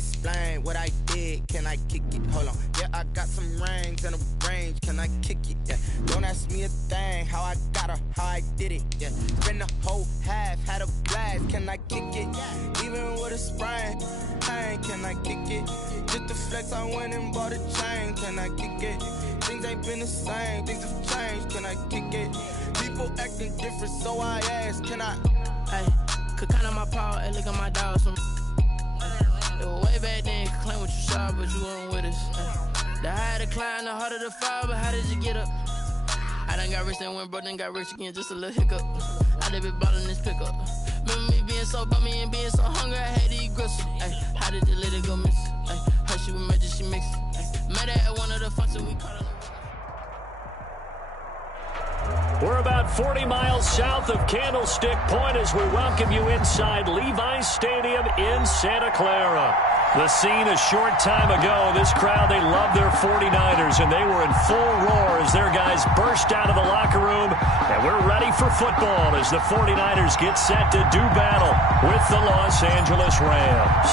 explain what I did. Can I kick it? Hold on. Yeah, I got some rings and a range. Can I kick it? Yeah. Don't ask me a thing. How I got her, how I did it. Yeah. Spend the whole half, had a blast. Can I kick it? Even with a sprain. Can I kick it? Just the flex, I went and bought a chain. Can I kick it? Things ain't been the same. Things have changed. Can I kick it? People acting different, so I ask. Can I? Hey, could count on my power, hey, look at my dog. Some way back then, could claim what you saw, but you weren't with us. The higher the climb, the harder the fall, but how did you get up? I done got rich, then went broke, then got rich again, just a little hiccup. I done been ballin' this pickup. Remember me being so bummy and being so hungry, I had to eat gristle. Ay, how did the lady go miss? Ay, how she was magic, she mixed. Met her at one of the functions, we caught her. We're about 40 miles south of Candlestick Point as we welcome you inside Levi's Stadium in Santa Clara. The scene a short time ago, this crowd, they love their 49ers, and they were in full roar as their guys burst out of the locker room. And we're ready for football as the 49ers get set to do battle with the Los Angeles Rams.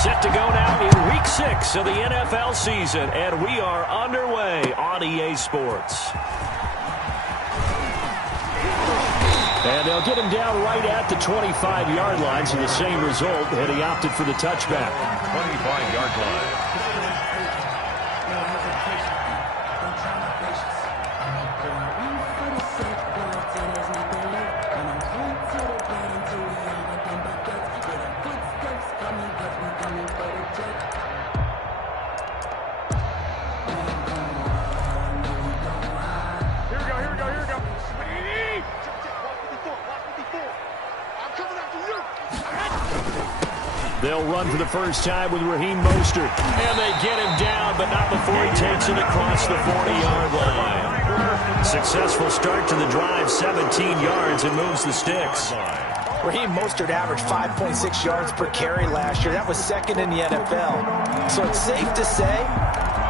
Set to go now in Week 6 of the NFL season, and we are underway on EA Sports. And they'll get him down right at the 25-yard line, so the same result, and he opted for the touchback. 25-yard line. They'll run for the first time with Raheem Mostert. And they get him down, but not before he takes it across the 40-yard line. Successful start to the drive, 17 yards, and moves the sticks. Raheem Mostert averaged 5.6 yards per carry last year. That was second in the NFL. So it's safe to say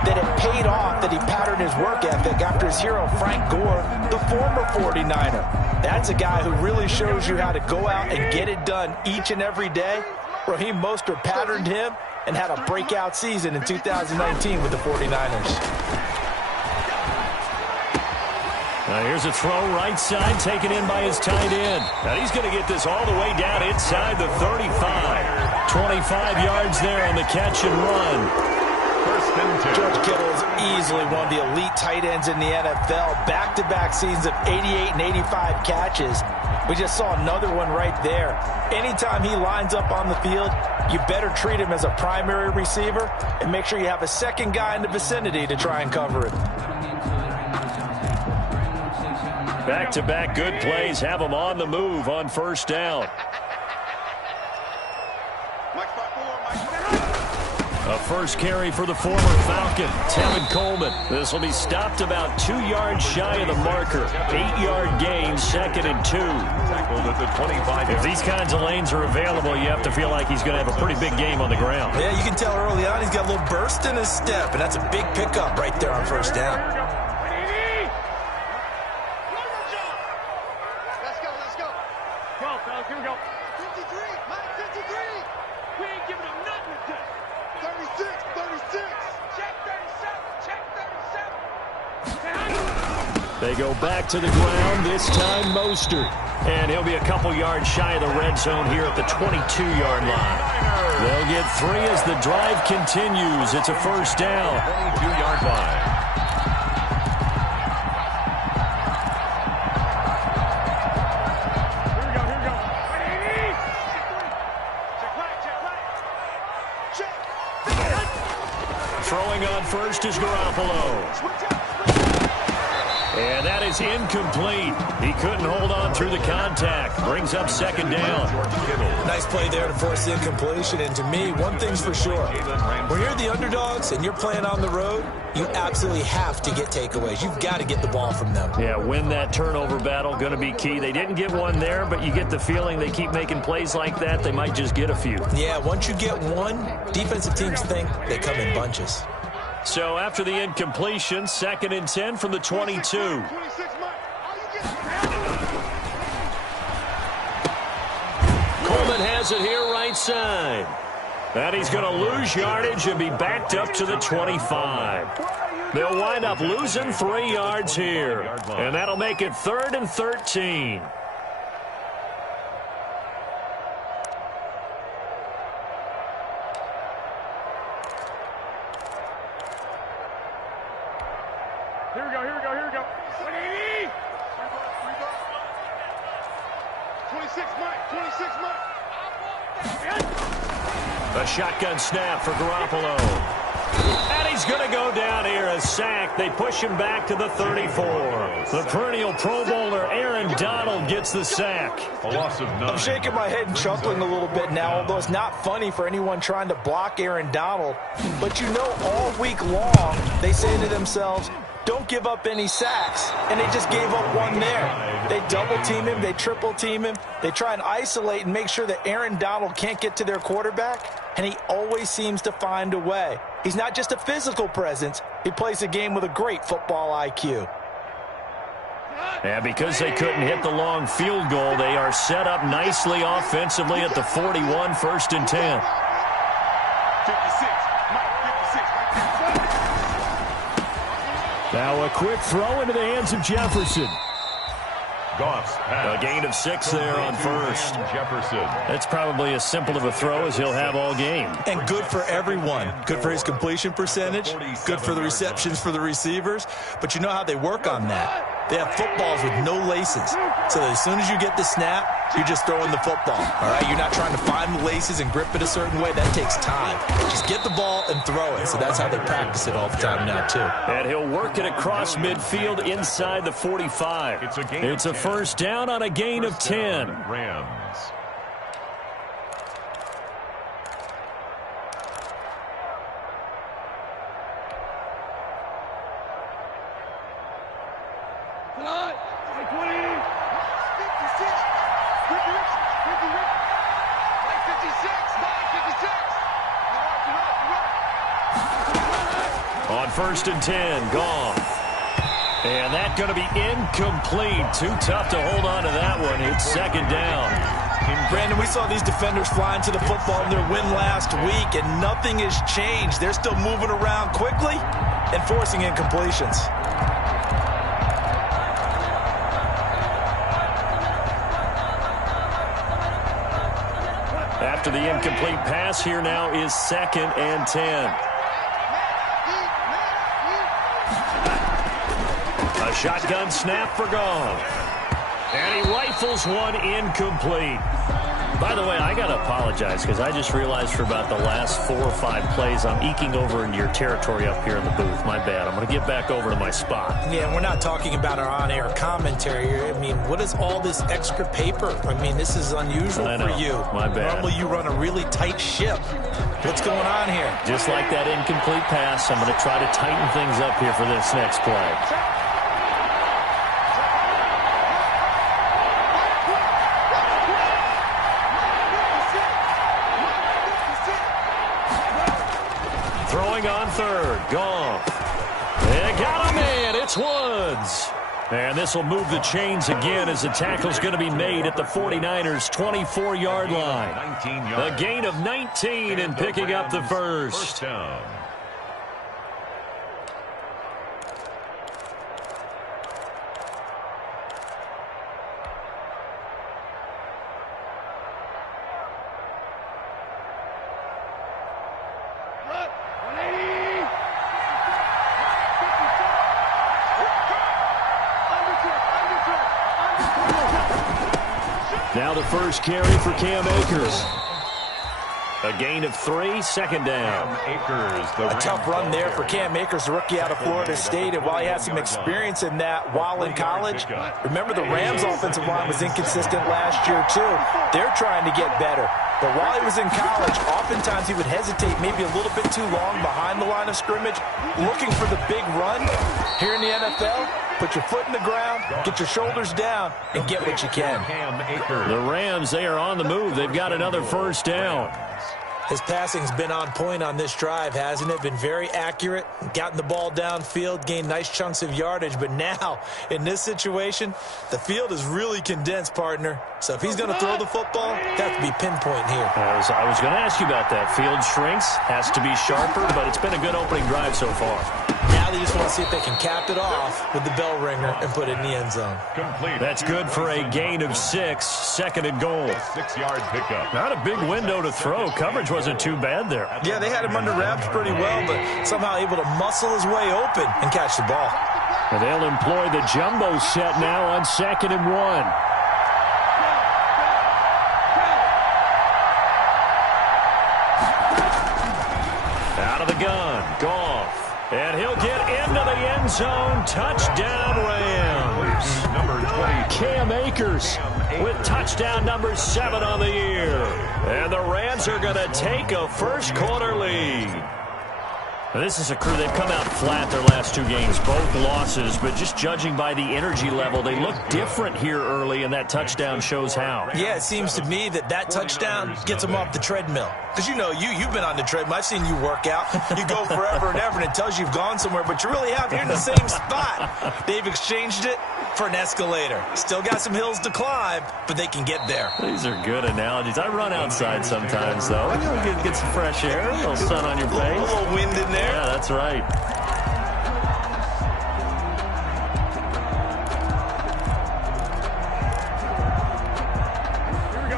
that it paid off that he patterned his work ethic after his hero Frank Gore, the former 49er. That's a guy who really shows you how to go out and get it done each and every day. Raheem Mostert patterned him and had a breakout season in 2019 with the 49ers. Now here's a throw right side taken in by his tight end. Now he's going to get this all the way down inside the 35. 25 yards there on the catch and run. George Kittle is easily one of the elite tight ends in the NFL. Back-to-back seasons of 88 and 85 catches. We just saw another one right there. Anytime he lines up on the field, you better treat him as a primary receiver and make sure you have a second guy in the vicinity to try and cover it. Back-to-back good plays have him on the move on first down. A first carry for the former Falcon, Tevin Coleman. This will be stopped about 2 yards shy of the marker. 8-yard gain, 2nd and 2. If these kinds of lanes are available, you have to feel like he's going to have a pretty big game on the ground. Yeah, you can tell early on he's got a little burst in his step, and that's a big pickup right there on first down. Let's go. Go, fellas, here we go. 53, Mike, 53. We ain't giving him nothing today. 36. Check 37. They go back to the ground, this time Mostert. And he'll be a couple yards shy of the red zone here at the 22-yard line. They'll get 3 as the drive continues. It's a first down. 22-yard line. Throwing on first is Garoppolo. And that is incomplete. He couldn't hold on through the contact. Brings up second down. Nice play there to force the incompletion. And to me, one thing's for sure. When you're the underdogs and you're playing on the road, you absolutely have to get takeaways. You've got to get the ball from them. Yeah, win that turnover battle. Going to be key. They didn't get one there, but you get the feeling they keep making plays like that. They might just get a few. Yeah, once you get one, defensive teams think they come in bunches. So after the incompletion, 2nd and 10 from the 22. Coleman has it here right side. And he's going to lose yardage and be backed up to the 25. They'll wind up losing 3 yards here. And that'll make it 3rd and 13. Here we go, here we go, here we go. 180! 26 Mike, 26 Mike. A shotgun snap for Garoppolo. And he's going to go down here, a sack. They push him back to the 34. The perennial Pro Bowler Aaron Donald gets the sack. A loss of 9. I'm shaking my head and chuckling a little bit now, although it's not funny for anyone trying to block Aaron Donald. But you know, all week long, they say to themselves, don't give up any sacks. And they just gave up one there. They double team him. They triple team him. They try and isolate and make sure that Aaron Donald can't get to their quarterback. And he always seems to find a way. He's not just a physical presence. He plays a game with a great football IQ. And because they couldn't hit the long field goal, they are set up nicely offensively at the 41, 1st and 10. 56, Mike, 56. Now a quick throw into the hands of Jefferson. Goff's pass. A gain of 6 there on 1st. Jefferson. That's probably as simple of a throw as he'll have all game. And good for everyone. Good for his completion percentage. Good for the receptions for the receivers. But you know how they work on that. They have footballs with no laces. So that as soon as you get the snap, you're just throwing the football. All right? You're not trying to find the laces and grip it a certain way. That takes time. Just get the ball and throw it. So that's how they practice it all the time now, too. And he'll work it across midfield inside the 45. It's a first down on a gain of 10. Rams. On 1st and 10, Goff. And that's going to be incomplete. Too tough to hold on to that one. It's 2nd down. Brandon, we saw these defenders flying to the football in their win last week, and nothing has changed. They're still moving around quickly and forcing incompletions. After the incomplete pass, here now is 2nd and 10. A shotgun snap for Goff. And he rifles one incomplete. By the way, I got to apologize because I just realized for about the last 4 or 5 plays, I'm eking over into your territory up here in the booth. My bad. I'm going to get back over to my spot. Yeah, we're not talking about our on-air commentary. I mean, what is all this extra paper? I mean, this is unusual for you. My bad. Normally you run a really tight ship. What's going on here? Just like that incomplete pass, I'm going to try to tighten things up here for this next play. On 3rd, Goff. They got him in. It's Woods. And this will move the chains again as the tackle's going to be made at the 49ers' 24-yard line. A gain of 19 and picking up the first. Down. Now the first carry for Cam Akers. A gain of 3, 2nd down. A tough run there for Cam Akers, a rookie out of Florida State. And while he had some experience in that while in college, remember the Rams' offensive line was inconsistent last year too. They're trying to get better. But while he was in college, oftentimes he would hesitate maybe a little bit too long behind the line of scrimmage, looking for the big run. Here in the NFL, put your foot in the ground, get your shoulders down, and get what you can. The Rams, they are on the move. They've got another first down. His passing's been on point on this drive, hasn't it? Been very accurate, gotten the ball downfield, gained nice chunks of yardage. But now, in this situation, the field is really condensed, partner. So if he's going to throw the football, it has to be pinpoint here. I was going to ask you about that. Field shrinks, has to be sharper, but it's been a good opening drive so far. Now they just want to see if they can cap it off with the bell ringer and put it in the end zone. That's good for a gain of 6, second and goal. 6-yard pickup. Not a big window to throw. Coverage wasn't too bad there. Yeah, they had him under wraps pretty well, but somehow able to muscle his way open and catch the ball. And they'll employ the jumbo set now on 2nd and 1. Out of the gun, Goff. And he'll get into the end zone. Touchdown, Rams. Number 20. Cam Akers with touchdown number 7 on the year. And the Rams are going to take a first-quarter lead. Now, this is a crew. They've come out flat their last 2 games, both losses, but just judging by the energy level, they look different here early, and that touchdown shows how. Yeah, it seems to me that touchdown gets them off the treadmill. Because, you've been on the treadmill. I've seen you work out. You go forever and ever, and it tells you you've gone somewhere, but you really have. You're in the same spot. They've exchanged it for an escalator. Still got some hills to climb, but they can get there. These are good analogies. I run outside sometimes, though. Get some fresh air, a little sun on your face. A little wind in there. Yeah, that's right.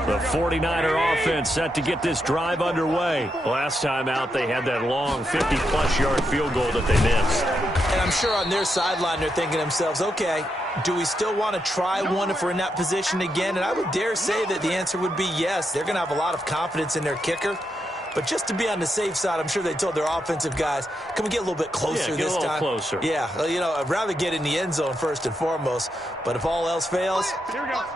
The 49er offense set to get this drive underway. Last time out, they had that long 50-plus yard field goal that they missed. And I'm sure on their sideline, they're thinking to themselves, okay, do we still want to try one if we're in that position again? And I would dare say that the answer would be yes. They're going to have a lot of confidence in their kicker. But just to be on the safe side, I'm sure they told their offensive guys, can we get a little bit closer this time? Closer. Yeah, I'd rather get in the end zone first and foremost. But if all else fails,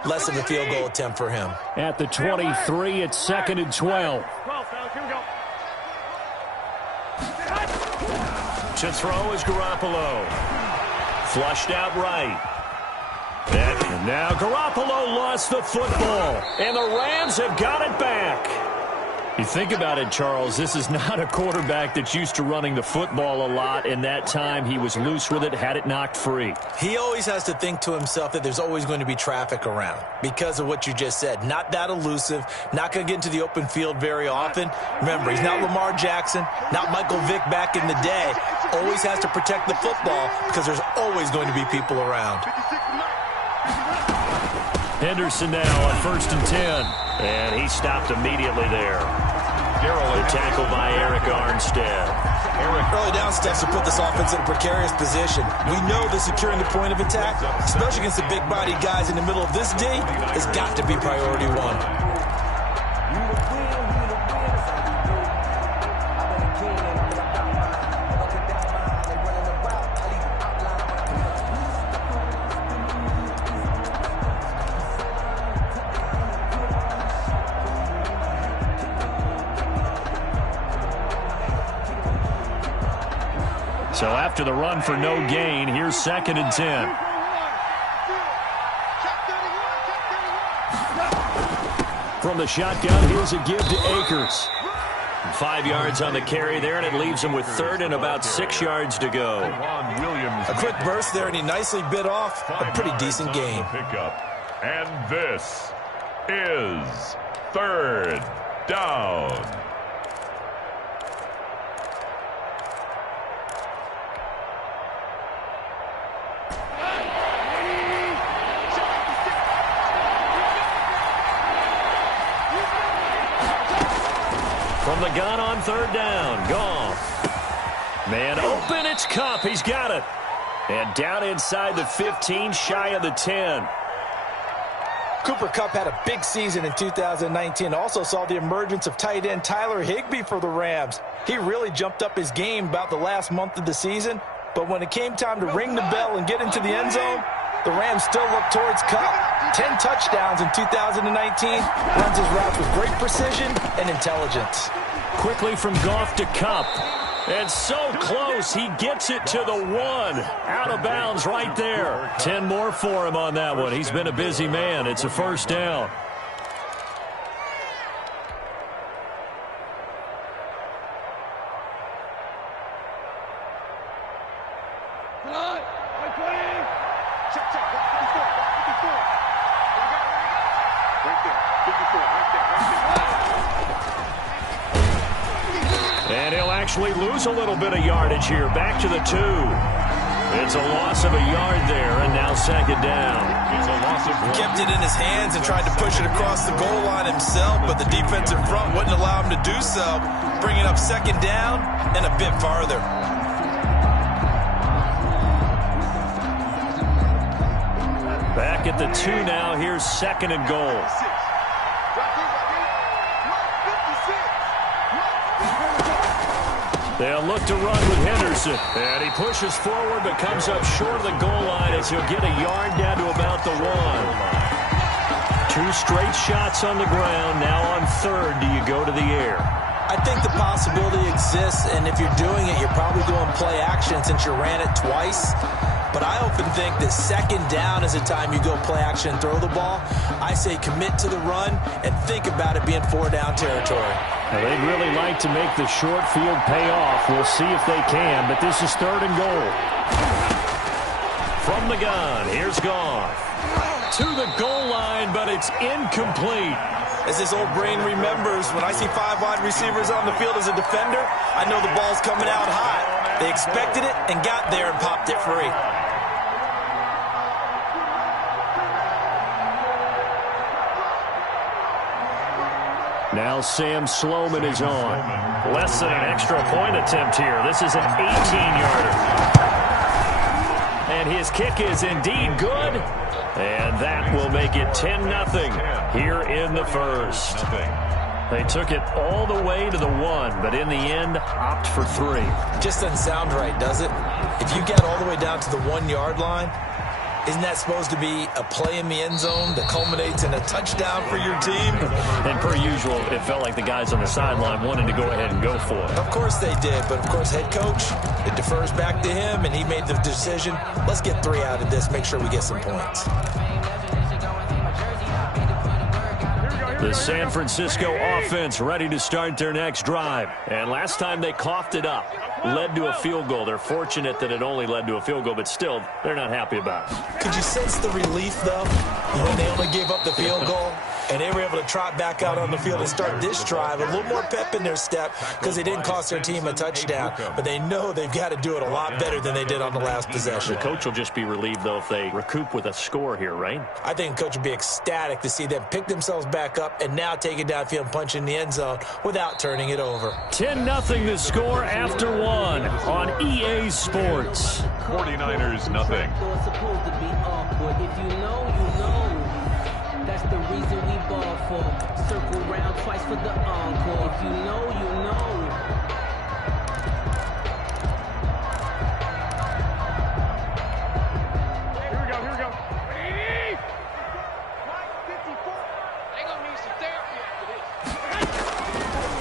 less of a field goal attempt for him. At the 23, it's 2nd and 12. To throw is Garoppolo. Flushed out right. And now Garoppolo lost the football. And the Rams have got it back. You think about it, Charles, this is not a quarterback that's used to running the football a lot. In that time, he was loose with it, had it knocked free. He always has to think to himself that there's always going to be traffic around because of what you just said. Not that elusive, not going to get into the open field very often. Remember, he's not Lamar Jackson, not Michael Vick back in the day. Always has to protect the football because there's always going to be people around. Henderson now on 1st and 10. And he stopped immediately there. The tackle by Eric Armstead. Early down steps to put this offense in a precarious position. We know that securing the point of attack, especially against the big-bodied guys in the middle of this D, has got to be priority 1. So after the run for no gain, here's 2nd and 10. From the shotgun, here's a give to Akers. 5 yards on the carry there, and it leaves him with 3rd and about 6 yards to go. A quick burst there, and he nicely bit off a pretty decent game. And this is 3rd down. From the gun on 3rd down, Goff. Man open, it's Kupp. He's got it. And down inside the 15, shy of the 10. Cooper Kupp had a big season in 2019. Also saw the emergence of tight end Tyler Higbee for the Rams. He really jumped up his game about the last month of the season. But when it came time to ring the bell and get into the end zone, the Rams still look towards Kupp. 10 touchdowns in 2019. Runs his routes with great precision and intelligence. Quickly from Goff to Kupp. And so close, he gets it to the 1. Out of bounds right there. 10 more for him on that one. He's been a busy man. It's a 1st down. actually lose a little bit of yardage here. Back to the 2. It's a loss of a yard there, and now second down. It's a loss of 1. Kept it in his hands and tried to push it across the goal line himself, but the defensive front wouldn't allow him to do so, bringing up second down and a bit farther. Back at the 2 now. Here's second and goal. They'll look to run with Henderson. And he pushes forward but comes up short of the goal line as he'll get a yard down to about the 1. 2 straight shots on the ground. Now on third, do you go to the air? I think the possibility exists, and if you're doing it, you're probably doing play action since you ran it twice. But I often think that second down is a time you go play action and throw the ball. I say commit to the run and think about it being 4-down territory. Now, they'd really like to make the short field pay off. We'll see if they can, but this is third and goal. From the gun, here's Goff. To the goal line, but it's incomplete. As this old brain remembers, when I see 5 wide receivers on the field as a defender, I know the ball's coming out hot. They expected it and got there and popped it free. Now Sam Sloman is on. Less than an extra point attempt here. This is an 18-yarder. And his kick is indeed good. And that will make it 10-0 here in the first. They took it all the way to the 1, but in the end, opt for 3. Just doesn't sound right, does it? If you get all the way down to the 1-yard line, isn't that supposed to be a play in the end zone that culminates in a touchdown for your team? And per usual, it felt like the guys on the sideline wanted to go ahead and go for it. Of course they did, but of course head coach, it defers back to him, and he made the decision, let's get 3 out of this, make sure we get some points. The San Francisco offense ready to start their next drive. And last time they coughed it up, led to a field goal. They're fortunate that it only led to a field goal, but still, they're not happy about it. Could you sense the relief, though, when they only gave up the field goal? And they were able to trot back out on the field and start this drive. A little more pep in their step because they didn't cost their team a touchdown. But they know they've got to do it a lot better than they did on the last possession. The coach will just be relieved, though, if they recoup with a score here, right? I think the coach would be ecstatic to see them pick themselves back up and now take it downfield and punch in the end zone without turning it over. 10-0 the score after 1 on EA Sports. 49ers nothing. If you know, you know. That's the reason we ball for. Circle round twice for the encore. If you know, you know. Here we go. Ready? 54. They gonna need some therapy after this.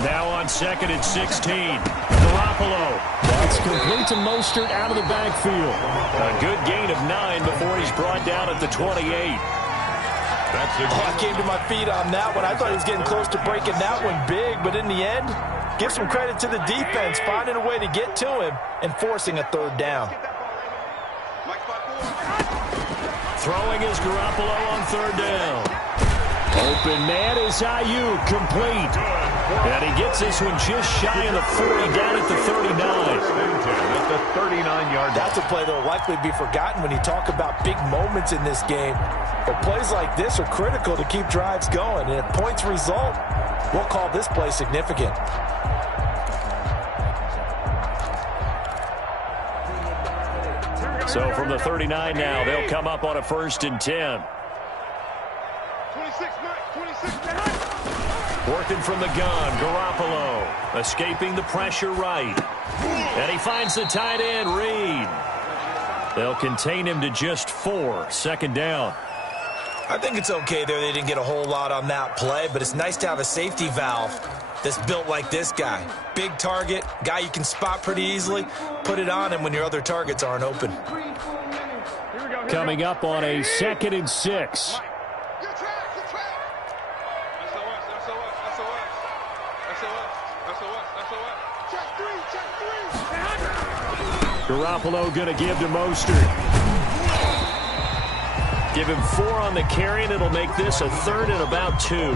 Now on second and 16. Garoppolo. That's complete to Mostert out of the backfield. A good gain of 9 before he's brought down at the 28. I came to my feet on that one. I thought he was getting close to breaking that one big, but in the end, give some credit to the defense, finding a way to get to him and forcing a third down. Throwing is Garoppolo on third down. Open man is Ayuk, complete. And he gets this one just shy of the 40, down at the 39. At the 39-yard. That's a play that will likely be forgotten when you talk about big moments in this game. But plays like this are critical to keep drives going. And if points result, we'll call this play significant. So from the 39 now, they'll come up on a 1st and 10. 26. Working from the gun, Garoppolo. Escaping the pressure right. And he finds the tight end, Reed. They'll contain him to just 4. Second down. I think it's okay there. They didn't get a whole lot on that play, but it's nice to have a safety valve that's built like this guy. Big target, guy you can spot pretty easily. Put it on him when your other targets aren't open. Coming up on a 2nd and 6. Garoppolo going to give to Mostert. Give him 4 on the carry, and it'll make this a 3rd and about 2.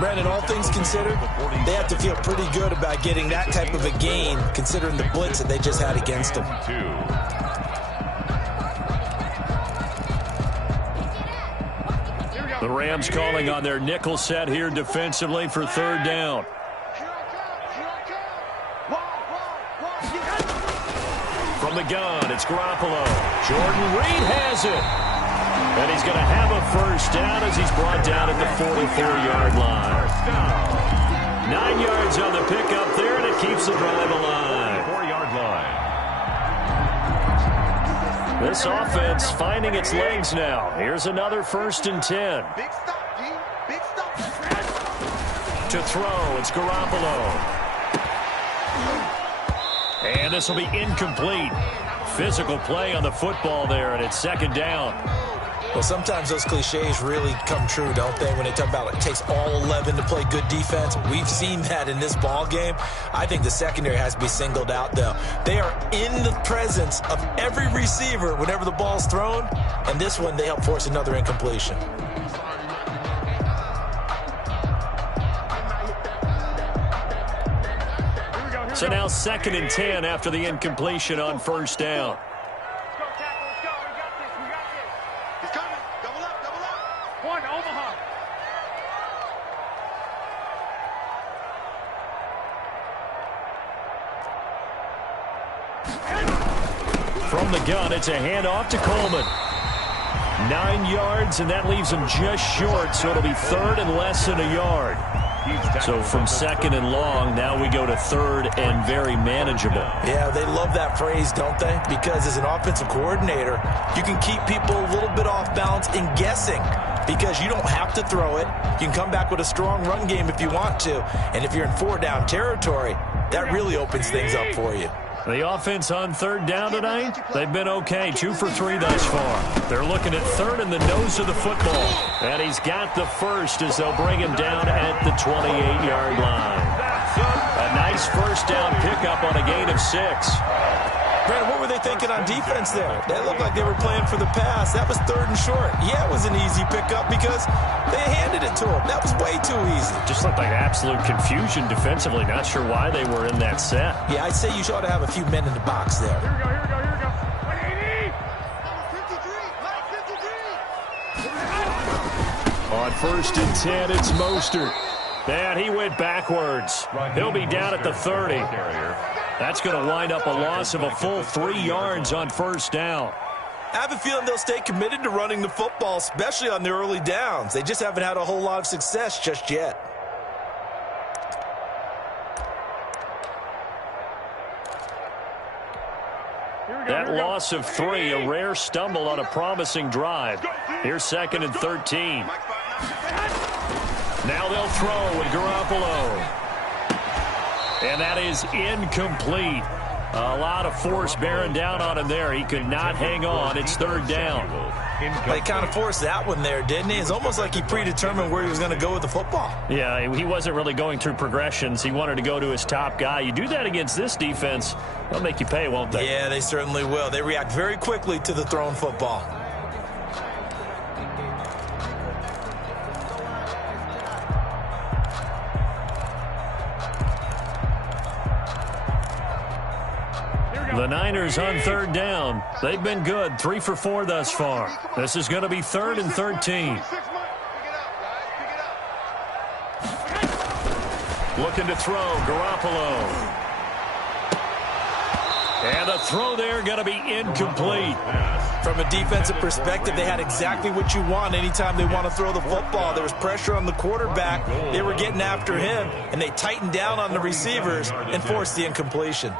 Brandon, all things considered, they have to feel pretty good about getting that type of a gain, considering the blitz that they just had against them. The Rams calling on their nickel set here defensively for third down. From the gun, it's Garoppolo. Jordan Reed has it. And he's going to have a first down as he's brought down at the 44-yard line. 9 yards on the pickup there, and it keeps the drive alive. 4-yard line. This offense finding its legs now. Here's another 1st and 10. Big stop, D. Big stop. To throw, it's Garoppolo. And this will be incomplete. Physical play on the football there, and it's 2nd down. Well, sometimes those cliches really come true, don't they, when they talk about it takes all 11 to play good defense. We've seen that in this ball game. I think the secondary has to be singled out, though. They are in the presence of every receiver whenever the ball's thrown, and this one they help force another incompletion. So now 2nd and 10 after the incompletion on 1st down. From the gun, it's a handoff to Coleman. 9 yards, and that leaves him just short, so it'll be 3rd and less than a yard. So from 2nd and long, now we go to 3rd and very manageable. Yeah, they love that phrase, don't they? Because as an offensive coordinator, you can keep people a little bit off balance in guessing because you don't have to throw it. You can come back with a strong run game if you want to. And if you're in 4-down territory, that really opens things up for you. The offense on 3rd down tonight, they've been okay. 2 for 3 thus far. They're looking at 3rd in the nose of the football. And he's got the first as they'll bring him down at the 28-yard line. A nice 1st down pickup on a gain of 6. Brandon, what were they thinking on defense there? They looked like they were playing for the pass. That was 3rd and short. Yeah, it was an easy pickup because they handed it to him. That was way too easy. Just looked like absolute confusion defensively. Not sure why they were in that set. Yeah, I'd say you ought to have a few men in the box there. Here we go, here we go, here we go. 180. On 1st and 10, it's Mostert. And he went backwards. He'll be down at the 30. That's going to wind up a loss of a full 3 yards on 1st down. I have a feeling they'll stay committed to running the football, especially on the early downs. They just haven't had a whole lot of success just yet. That loss of 3, a rare stumble on a promising drive. Here's 2nd and 13. Now they'll throw with Garoppolo. And that is incomplete. A lot of force bearing down on him there. He could not hang on. It's 3rd down. They kind of forced that one there, didn't he? It's almost like he predetermined where he was going to go with the football. Yeah, he wasn't really going through progressions. He wanted to go to his top guy. You do that against this defense, they'll make you pay, won't they? Yeah, they certainly will. They react very quickly to the thrown football. The Niners on 3rd down. They've been good, 3 for 4 thus far. This is going to be 3rd and 13. Looking to throw, Garoppolo. And the throw there going to be incomplete. From a defensive perspective, they had exactly what you want anytime they want to throw the football. There was pressure on the quarterback. They were getting after him, and they tightened down on the receivers and forced the incompletion.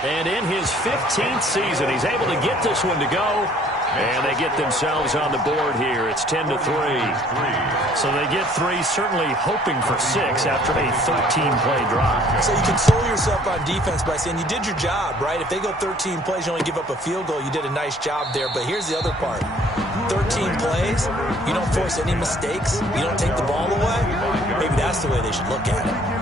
And in his 15th season, he's able to get this one to go. And they get themselves on the board here. It's 10-3. So they get 3, certainly hoping for 6 after a 13-play drive. So you console yourself on defense by saying you did your job, right? If they go 13 plays, you only give up a field goal, you did a nice job there. But here's the other part. 13 plays, you don't force any mistakes, you don't take the ball away. Maybe that's the way they should look at it.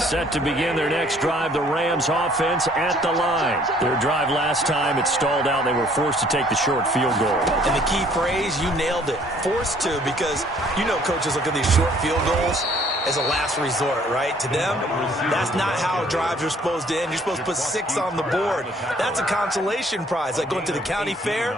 Set to begin their next drive, the Rams offense at the line. Their drive last time, it stalled out. They were forced to take the short field goal. And the key phrase, you nailed it. Forced to, because you know coaches look at these short field goals as a last resort, right? To them, that's not how drives are supposed to end. You're supposed to put 6 on the board. That's a consolation prize. Like going to the county fair,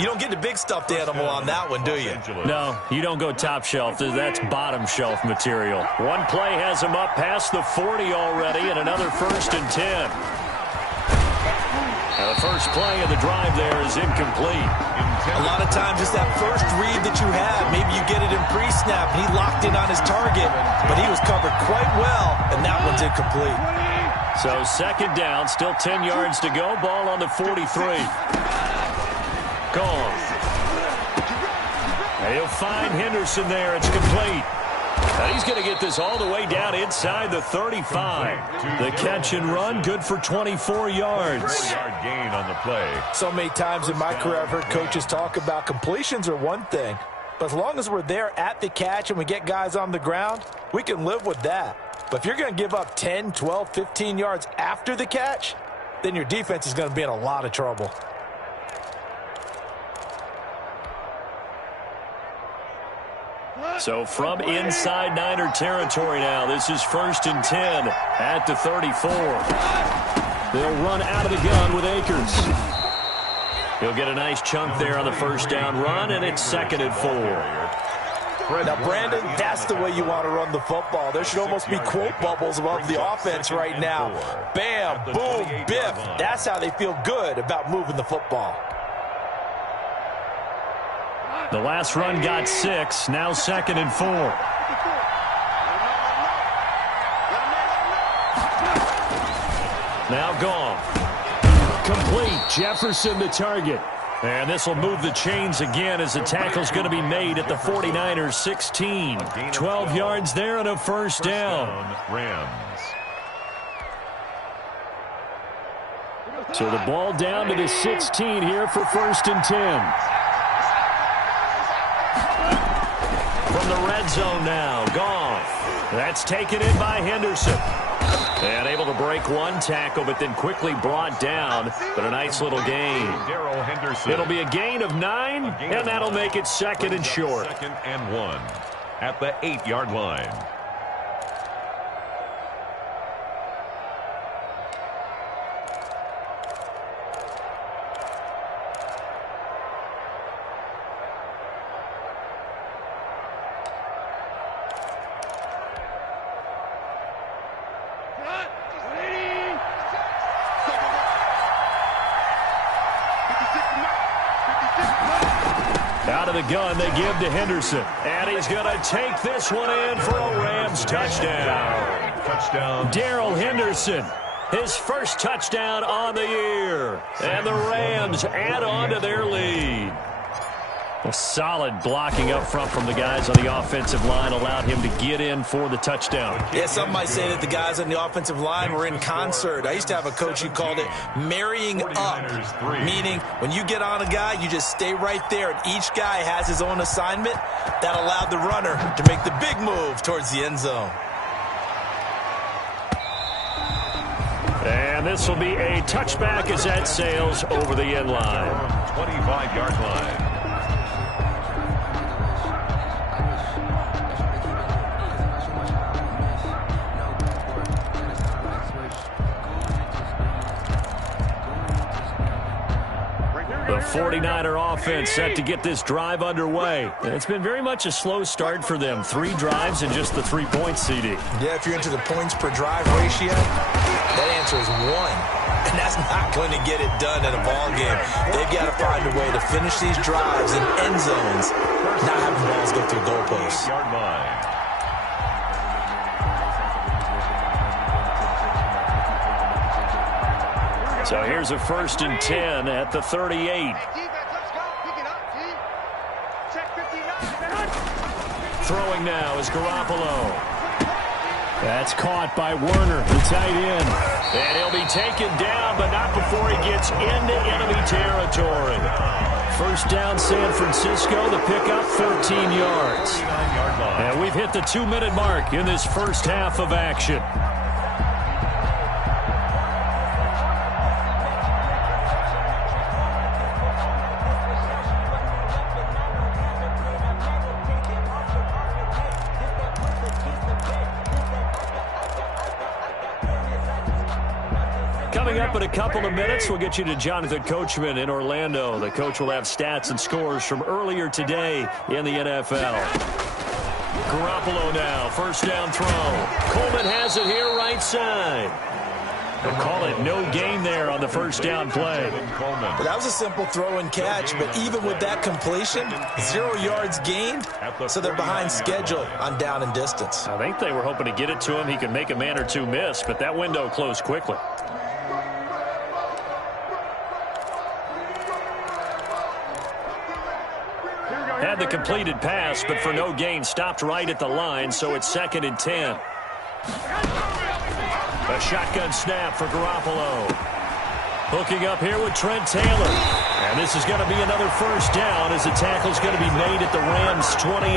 you don't get the big stuffed animal on that one, do you? No, you don't go top shelf. That's bottom shelf material. One play has him up past the 40 already, and another 1st and 10. Now the first play of the drive there is incomplete. A lot of times it's that first read that you have. Maybe you get it in pre-snap, and he locked in on his target, but he was covered quite well, and that one's incomplete. So 2nd down, still 10 yards to go. Ball on the 43. Gone. He'll find Henderson there. It's complete. Now he's going to get this all the way down inside the 35. The catch and run, good for 24 yards. 4-yard gain on the play. So many times in my career I've heard coaches talk about completions are one thing, but as long as we're there at the catch and we get guys on the ground, we can live with that. But if you're going to give up 10, 12, 15 yards after the catch, then your defense is going to be in a lot of trouble. So from inside Niner territory now, this is 1st and 10 at the 34. They'll run out of the gun with Akers. He'll get a nice chunk there on the 1st down run, and it's 2nd and 4. Now, Brandon, that's the way you want to run the football. There should almost be quote bubbles above the offense right now. Bam, boom, biff. That's how they feel good about moving the football. The last run got 6, now 2nd and 4. Now gone. Complete. Jefferson the target. And this will move the chains again as the tackle's going to be made at the 49ers 16. 12 yards there and a 1st down. Rams. So the ball down to the 16 here for 1st and 10. From the red zone now, gone. That's taken in by Henderson. And able to break one tackle, but then quickly brought down. But a nice little gain. It'll be a gain of 9, and that'll make it 2nd and short. 2nd and 1 at the 8-yard line. Out of the gun, they give to Henderson. And he's going to take this one in for a Rams touchdown. Darrell Henderson, his first touchdown on the year. And the Rams add on to their lead. A solid blocking up front from the guys on the offensive line allowed him to get in for the touchdown. Yeah, some might say that the guys on the offensive line were in concert. I used to have a coach who called it marrying up, meaning when you get on a guy, you just stay right there, and each guy has his own assignment. That allowed the runner to make the big move towards the end zone. And this will be a touchback as that sails over the end line. 25-yard line. The 49er offense set to get this drive underway. And it's been very much a slow start for them. 3 drives and just the 3 points, CD. Yeah, if you're into the points per drive ratio, that answer is 1. And that's not going to get it done in a ball game. They've got to find a way to finish these drives in end zones, not having balls go through goalposts. 8-yard line. So here's a 1st and 10 at the 38. Throwing now is Garoppolo. That's caught by Werner, the tight end. And he'll be taken down, but not before he gets into enemy territory. First down, San Francisco. The pickup, 14 yards. And we've hit the 2-minute mark in this first half of action. Coming up in a couple of minutes, we'll get you to Jonathan Coachman in Orlando. The coach will have stats and scores from earlier today in the NFL. Garoppolo now, first down throw. Coleman has it here, right side. They'll call it no gain there on the first down play. Well, that was a simple throw and catch, but even with that completion, 0 yards gained, so they're behind schedule on down and distance. I think they were hoping to get it to him. He could make a man or two miss, but that window closed quickly. Had the completed pass, but for no gain, stopped right at the line, so it's 2nd and 10. A shotgun snap for Garoppolo. Hooking up here with Trent Taylor. And this is going to be another first down as the tackle's going to be made at the Rams' 28.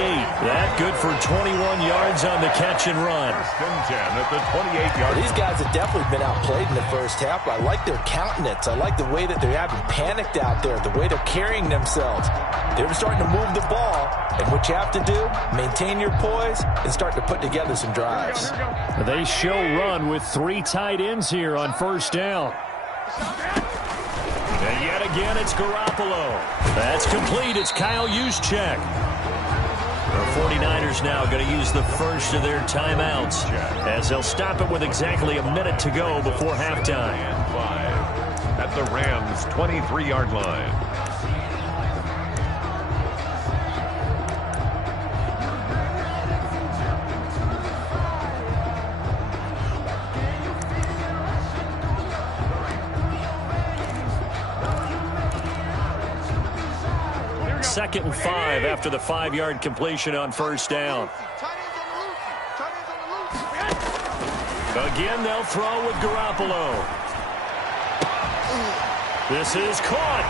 That good for 21 yards on the catch and run. At the 28-yard. These guys have definitely been outplayed in the first half. I like their countenance. I like the way that they're having panicked out there, the way they're carrying themselves. They're starting to move the ball, and what you have to do, maintain your poise and start to put together some drives. They show run with 3 tight ends here on first down. And yet again, it's Garoppolo. That's complete. It's Kyle Juszczyk. The 49ers now going to use the first of their timeouts as they'll stop it with exactly a minute to go before halftime. At the Rams' 23-yard line. Second and 5 after the 5-yard completion on first down. Again, they'll throw with Garoppolo. This is caught.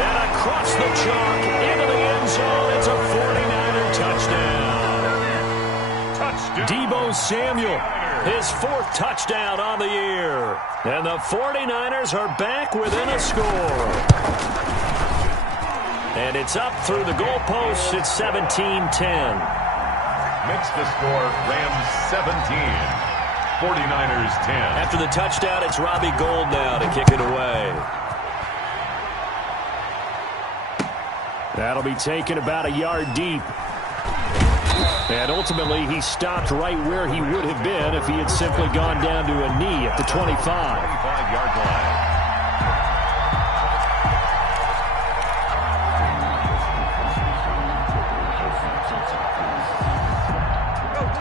And across the chalk into the end zone. It's a 49er touchdown. Deebo Samuel, his 4th touchdown on the year. And the 49ers are back within a score. And it's up through the goalposts. It's 17-10. Makes the score Rams 17, 49ers 10. After the touchdown, it's Robbie Gould now to kick it away. That'll be taken about a yard deep. And ultimately, he stopped right where he would have been if he had simply gone down to a knee at the 25. 25-yard line.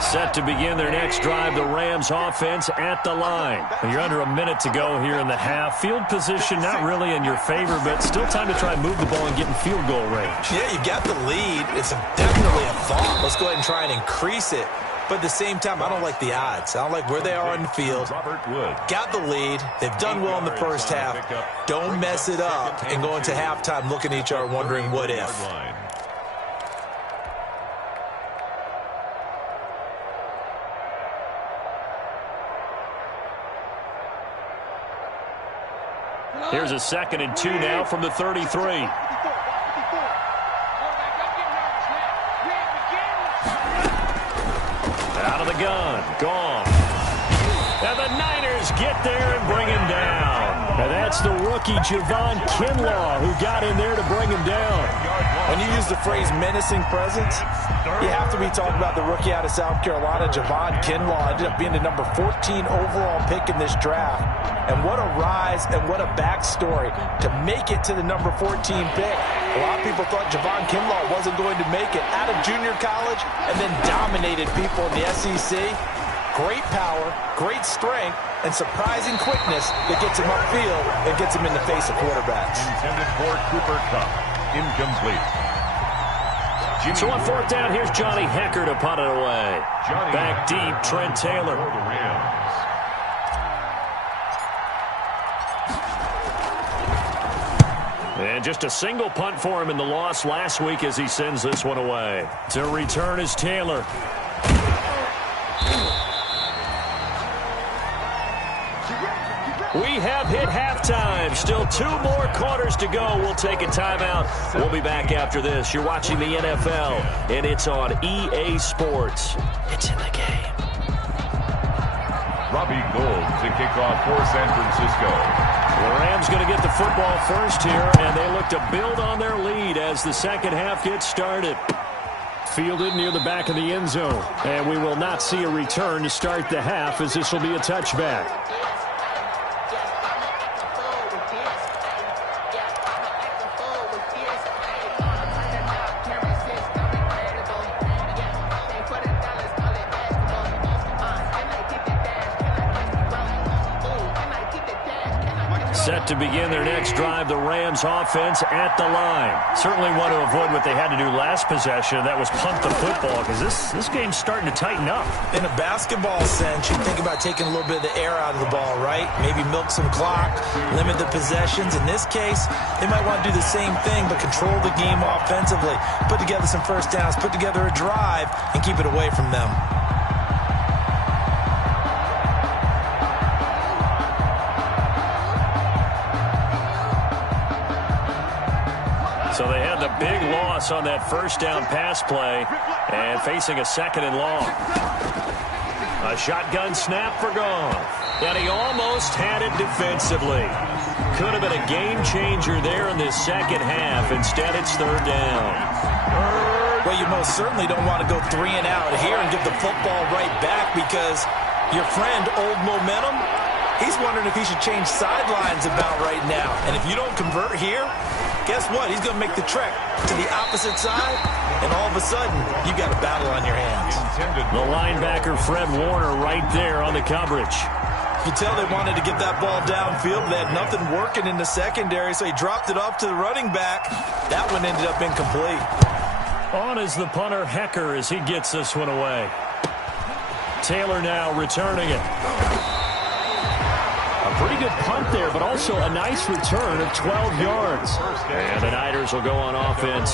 Set to begin their next drive, the Rams offense at the line. You're under a minute to go here in the half. Field position not really in your favor, but still time to try and move the ball and get in field goal range. Yeah, you got the lead. It's definitely a thought. Let's go ahead and try and increase it. But at the same time, I don't like the odds. I don't like where they are on the field. Got the lead. They've done well in the first half. Don't mess it up and go into halftime looking at each other wondering what if. Here's a 2nd and 2 now from the 33. Out of the gun. Gone. And the Niners get there and bring him down. And that's the rookie Javon Kinlaw who got in there to bring him down. When you use the phrase menacing presence, you have to be talking about the rookie out of South Carolina, Javon Kinlaw. Ended up being the number 14 overall pick in this draft. And what a rise and what a backstory to make it to the number 14 pick. A lot of people thought Javon Kinlaw wasn't going to make it out of junior college and then dominated people in the SEC. Great power, great strength, and surprising quickness that gets him upfield and gets him in the face of quarterbacks. Intended for Cooper Kupp. Incomplete. So on fourth down, here's Johnny Hecker to punt it away. Back deep, Trent Taylor. And just a single punt for him in the loss last week as he sends this one away. To return is Taylor. We have hit halftime. Still 2 more quarters to go. We'll take a timeout. We'll be back after this. You're watching the NFL, and it's on EA Sports. It's in the game. Robbie Gould to kick off for San Francisco. The Rams going to get the football first here, and they look to build on their lead as the second half gets started. Fielded near the back of the end zone, and we will not see a return to start the half as this will be a touchback. Set to begin their next drive, the Rams offense at the line. Certainly want to avoid what they had to do last possession. That was punt the football because this game's starting to tighten up. In a basketball sense, you think about taking a little bit of the air out of the ball, right? Maybe milk some clock, limit the possessions. In this case, they might want to do the same thing but control the game offensively. Put together some first downs, put together a drive, and keep it away from them. So they had the big loss on that first down pass play and facing a second and long. A shotgun snap for Goff. And he almost had it defensively. Could have been a game changer there in this second half. Instead, it's third down. Well, you most certainly don't want to go 3 and out here and give the football right back because your friend, Old Momentum, he's wondering if he should change sidelines about right now. And if you don't convert here, guess what? He's going to make the trek to the opposite side, and all of a sudden, you got a battle on your hands. The linebacker, Fred Warner, right there on the coverage. You tell they wanted to get that ball downfield. They had nothing working in the secondary, so he dropped it off to the running back. That one ended up incomplete. On is the punter, Hecker, as he gets this one away. Taylor now returning it. A pretty good punt there, but also a nice return of 12 yards. And the Niners will go on offense,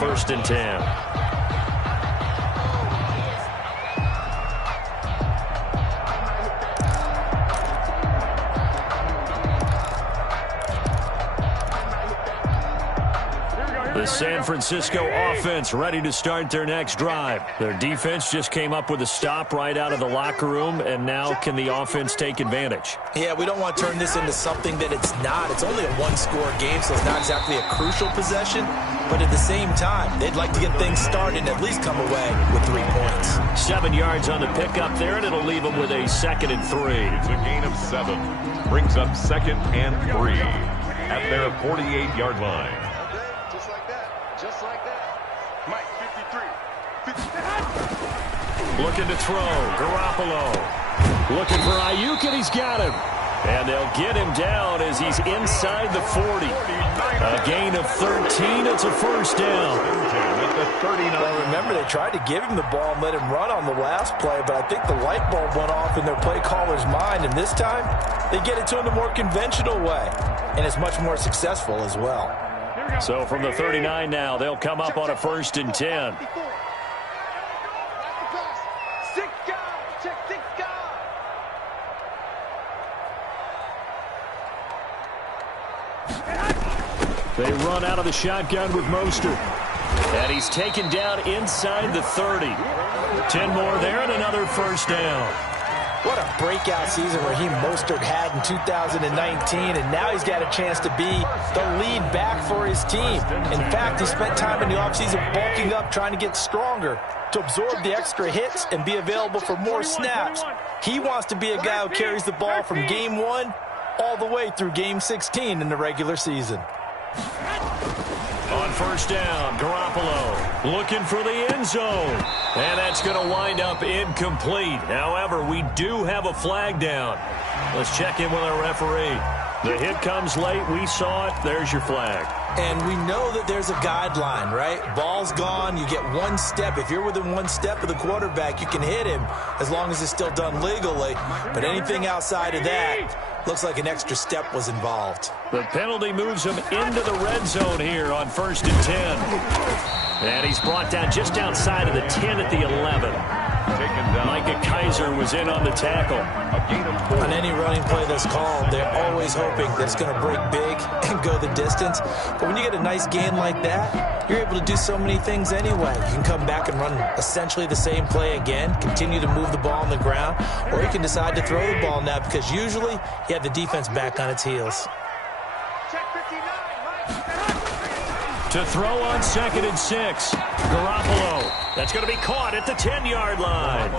1st and 10. The San Francisco offense ready to start their next drive. Their defense just came up with a stop right out of the locker room, and now can the offense take advantage? Yeah, we don't want to turn this into something that it's not. It's only a one-score game, so it's not exactly a crucial possession. But at the same time, they'd like to get things started and at least come away with 3 points. 7 yards on the pickup there, and it'll leave them with a 2nd and 3. It's a gain of 7. Brings up 2nd and 3 at their 48-yard line. Just like that. Mike, 53. Looking to throw. Garoppolo. Looking for Ayuk, and he's got him. And they'll get him down as he's inside the 40. A gain of 13. It's a first down. Well, remember, they tried to give him the ball and let him run on the last play, but I think the light bulb went off in their play caller's mind, and this time they get it to him the more conventional way, and it's much more successful as well. So from the 39 now, they'll come up on a 1st and 10. They run out of the shotgun with Mostert. And he's taken down inside the 30. 10 more there and another first down. What a breakout season Raheem Mostert had in 2019, and now he's got a chance to be the lead back for his team. In fact, he spent time in the offseason bulking up, trying to get stronger to absorb the extra hits and be available for more snaps. He wants to be a guy who carries the ball from game 1 all the way through game 16 in the regular season. On first down, Garoppolo looking for the end zone. And that's going to wind up incomplete. However, we do have a flag down. Let's check in with our referee. The hit comes late. We saw it. There's your flag. And we know that there's a guideline, right? Ball's gone. You get one step. If you're within one step of the quarterback, you can hit him as long as it's still done legally. But anything outside of that looks like an extra step was involved. The penalty moves him into the red zone here on 1st and 10. And he's brought down just outside of the 10 at the 11. Micah Kaiser was in on the tackle. On any running play that's called, they're always hoping that it's going to break big and go the distance. But when you get a nice gain like that, you're able to do so many things anyway. You can come back and run essentially the same play again, continue to move the ball on the ground, or you can decide to throw the ball now because usually you have the defense back on its heels. To throw on 2nd and 6. Garoppolo. That's going to be caught at the 10-yard line.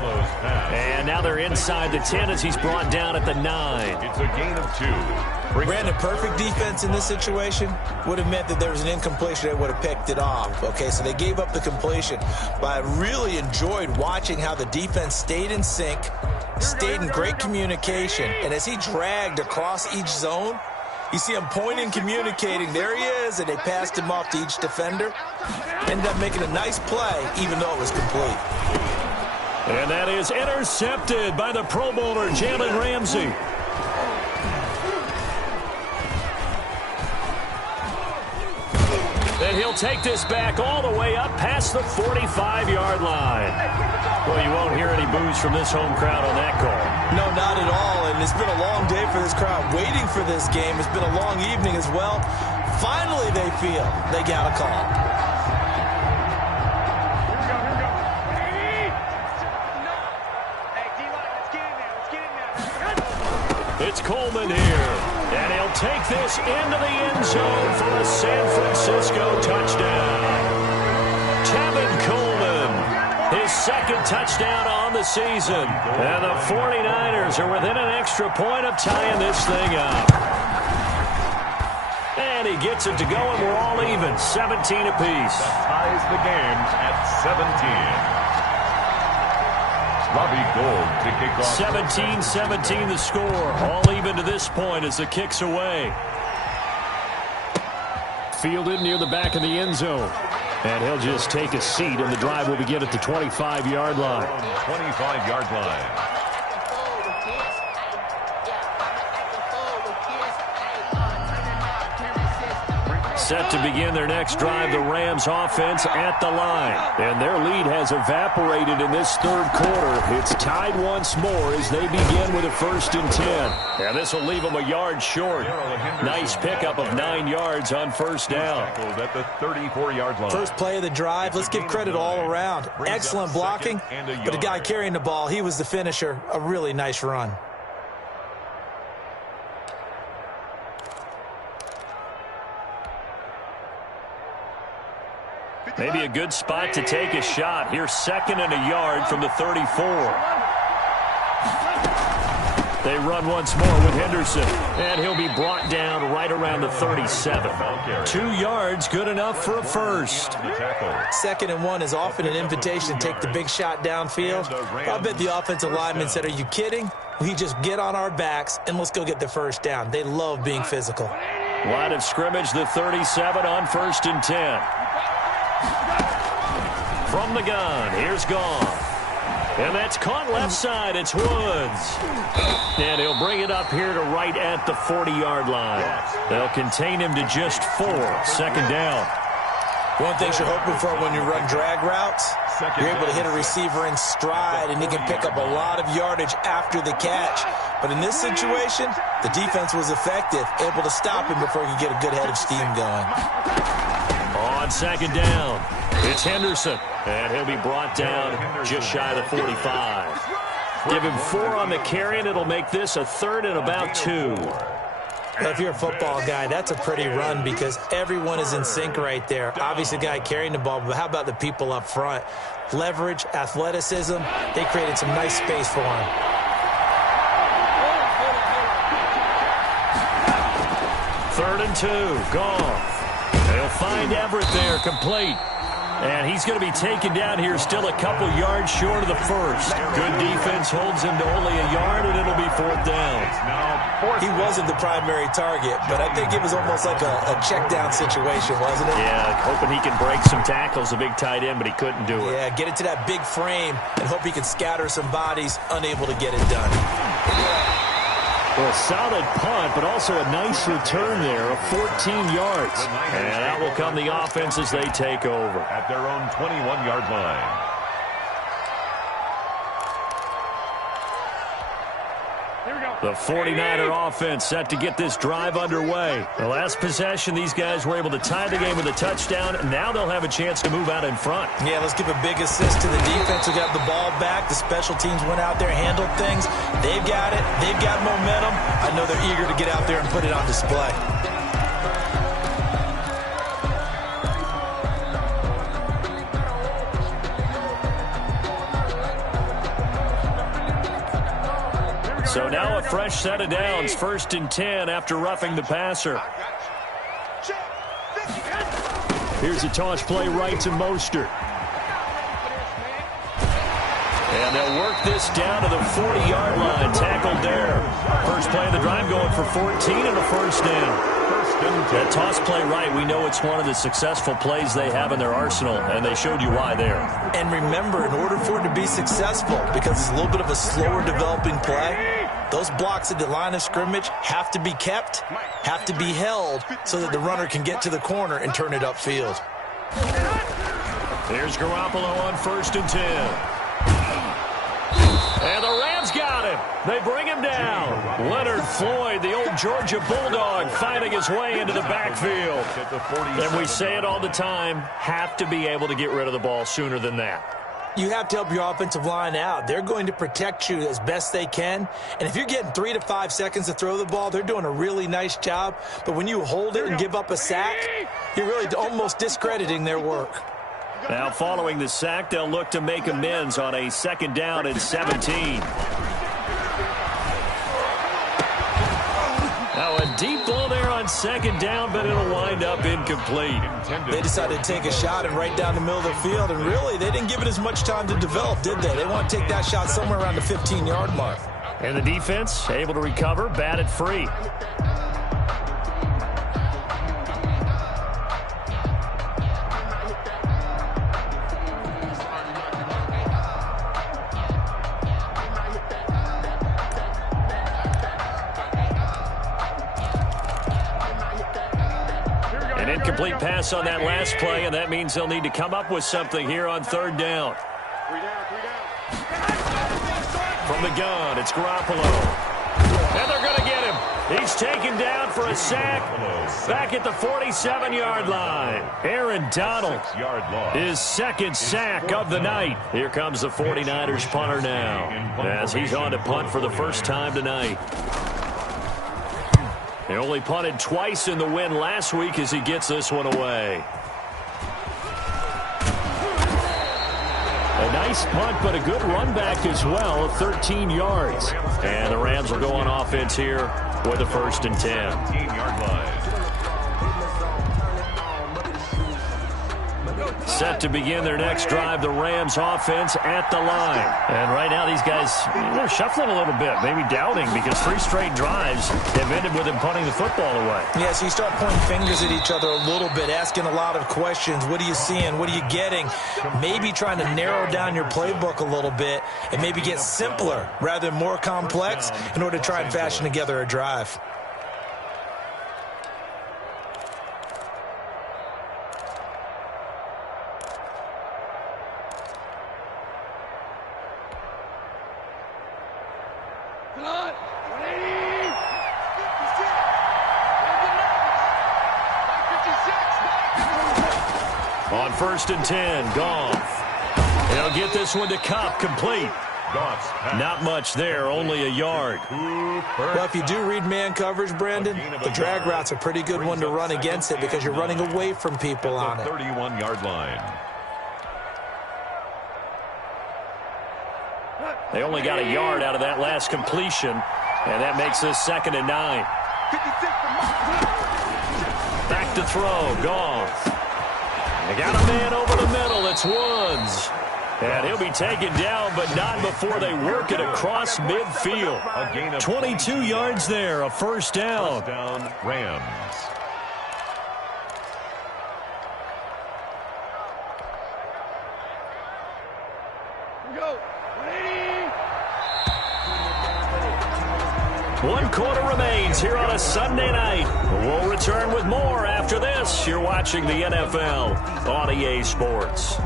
And now they're inside the 10 as he's brought down at the 9. It's a gain of 2. Brandon, perfect defense in this situation would have meant that there was an incompletion. They would have picked it off. Okay, so they gave up the completion. But I really enjoyed watching how the defense stayed in sync, stayed in great communication. And as he dragged across each zone, you see him pointing, communicating. There he is, and they passed him off to each defender. Ended up making a nice play, even though it was complete. And that is intercepted by the Pro Bowler, Jalen Ramsey. And he'll take this back all the way up past the 45-yard line. Well, you won't hear any boos from this home crowd on that call. No, not at all. And it's been a long day for this crowd waiting for this game. It's been a long evening as well. Finally, they feel they got a call. It's Coleman here. And he'll take this into the end zone for a San Francisco touchdown. Tevin Coleman, his 2nd touchdown on the season. And the 49ers are within an extra point of tying this thing up. And he gets it to go, and we're all even, 17 apiece. That ties the game at 17. Robbie Gould to kick off. 17-17 the score. All even to this point as the kick's away. Fielded near the back of the end zone. And he'll just take a seat, and the drive will begin at the 25-yard line. 25-yard line. Set to begin their next drive, the Rams offense at the line. And their lead has evaporated in this 3rd quarter. It's tied once more as they begin with a 1st and 10. And this will leave them a yard short. Nice pickup of 9 yards on 1st down. At the 34-yard line. First play of the drive, let's give credit all around. Excellent blocking, but the guy carrying the ball, he was the finisher. A really nice run. Maybe a good spot to take a shot. Here's 2nd and a yard from the 34. They run once more with Henderson, and he'll be brought down right around the 37. 2 yards, good enough for a first. 2nd and 1 is often an invitation to take the big shot downfield. I bet the offensive linemen said, are you kidding? We just get on our backs, and let's go get the first down. They love being physical. Line of scrimmage, the 37 on 1st and 10. From the gun, here's Goff. And that's caught left side. It's Woods. And he'll bring it up here to right at the 40-yard line. They'll contain him to just 4. 2nd down. One thing you're hoping for when you run drag routes, you're able to hit a receiver in stride, and he can pick up a lot of yardage after the catch. But in this situation, the defense was effective, able to stop him before he could get a good head of steam going. On 2nd down, it's Henderson, and he'll be brought down just shy of the 45. Give him 4 on the carry, and it'll make this a 3rd and about 2. Well, if you're a football guy, that's a pretty run because everyone is in sync right there. Obviously, the guy carrying the ball, but how about the people up front? Leverage, athleticism, they created some nice space for him. 3rd and 2, Goff. They'll find Everett there, complete. And he's going to be taken down here still a couple yards short of the first. Good defense holds him to only a yard, and it'll be 4th down. He wasn't the primary target, but I think it was almost like a check down situation, wasn't it? Yeah, hoping he can break some tackles, a big tight end, but he couldn't do it. Yeah, get it to that big frame and hope he can scatter some bodies, unable to get it done. Well, a solid punt, but also a nice return there of 14 yards. And out will come the offense as they take over. At their own 21-yard line. The 49er offense set to get this drive underway. The last possession, these guys were able to tie the game with a touchdown. Now they'll have a chance to move out in front. Yeah, let's give a big assist to the defense who got the ball back. The special teams went out there, handled things. They've got it. They've got momentum. I know they're eager to get out there and put it on display. So now a fresh set of downs, 1st and 10 after roughing the passer. Here's a toss play right to Mostert. And they'll work this down to the 40-yard line, tackled there. First play of the drive going for 14 and a 1st down. That toss play right, we know it's one of the successful plays they have in their arsenal, and they showed you why there. And remember, in order for it to be successful, because it's a little bit of a slower developing play, those blocks at the line of scrimmage have to be kept, have to be held, so that the runner can get to the corner and turn it upfield. Here's Garoppolo on 1st and 10. And the Rams got him. They bring him down. Leonard Floyd, the old Georgia Bulldog, finding his way into the backfield. And we say it all the time, have to be able to get rid of the ball sooner than that. You have to help your offensive line out. They're going to protect you as best they can. And if you're getting 3 to 5 seconds to throw the ball, they're doing a really nice job. But when you hold it and give up a sack, you're really almost discrediting their work. Now following the sack, they'll look to make amends on a 2nd down and 17. Now a deep ball there on 2nd down, but it'll wind up incomplete. They decided to take a shot and right down the middle of the field, and really they didn't give it as much time to develop, did they? They want to take that shot somewhere around the 15-yard mark. And the defense able to recover, batted free. Incomplete pass on that last play, and that means they'll need to come up with something here on 3rd down. From the gun, it's Garoppolo. And they're going to get him. He's taken down for a sack back at the 47-yard line. Aaron Donald, his 2nd sack of the night. Here comes the 49ers punter now, as he's on to punt for the first time tonight. He only punted twice in the win last week as he gets this one away. A nice punt, but a good run back as well of 13 yards. And the Rams will go on offense here with a 1st and 10. 15-yard line. Set to begin their next drive, the Rams offense at the line. And right now these guys, they're shuffling a little bit, maybe doubting, because 3 straight drives have ended with them punting the football away. Yeah, so you start pointing fingers at each other a little bit, asking a lot of questions. What are you seeing? What are you getting? Maybe trying to narrow down your playbook a little bit and maybe get simpler rather than more complex in order to try and fashion together a drive. On 1st and 10, Goff. He'll get this one to Kupp, complete. Not much there, only a yard. Well, if you do read man coverage, Brandon, the drag route's a pretty good one to run against it because you're running away from people on it. 31-yard line. They only got a yard out of that last completion, and that makes this 2nd and 9. Back to throw, Goff. They got a man over the middle. It's Woods. And he'll be taken down, but not before they work it across midfield. 22 yards there, a first down. First down, Rams. One quarter remains here on a Sunday night. We'll return with more after this. You're watching the NFL on EA Sports.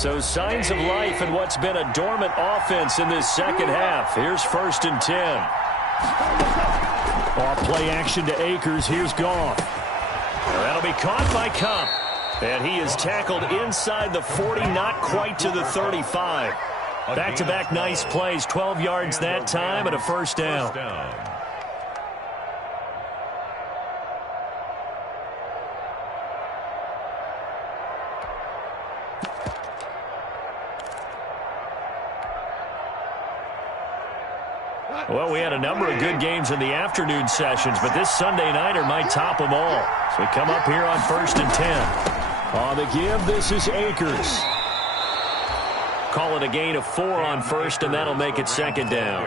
So signs of life in what's been a dormant offense in this second half. Here's 1st and 10. Off play action to Akers. Here's Goff. That'll be caught by Kupp. And he is tackled inside the 40, not quite to the 35. Back-to-back nice plays, 12 yards that time and a first down. Well, we had a number of good games in the afternoon sessions, but this Sunday nighter might top them all. So we come up here on 1st and 10. On the give, this is Akers. Call it a gain of 4 on first, and that'll make it second down.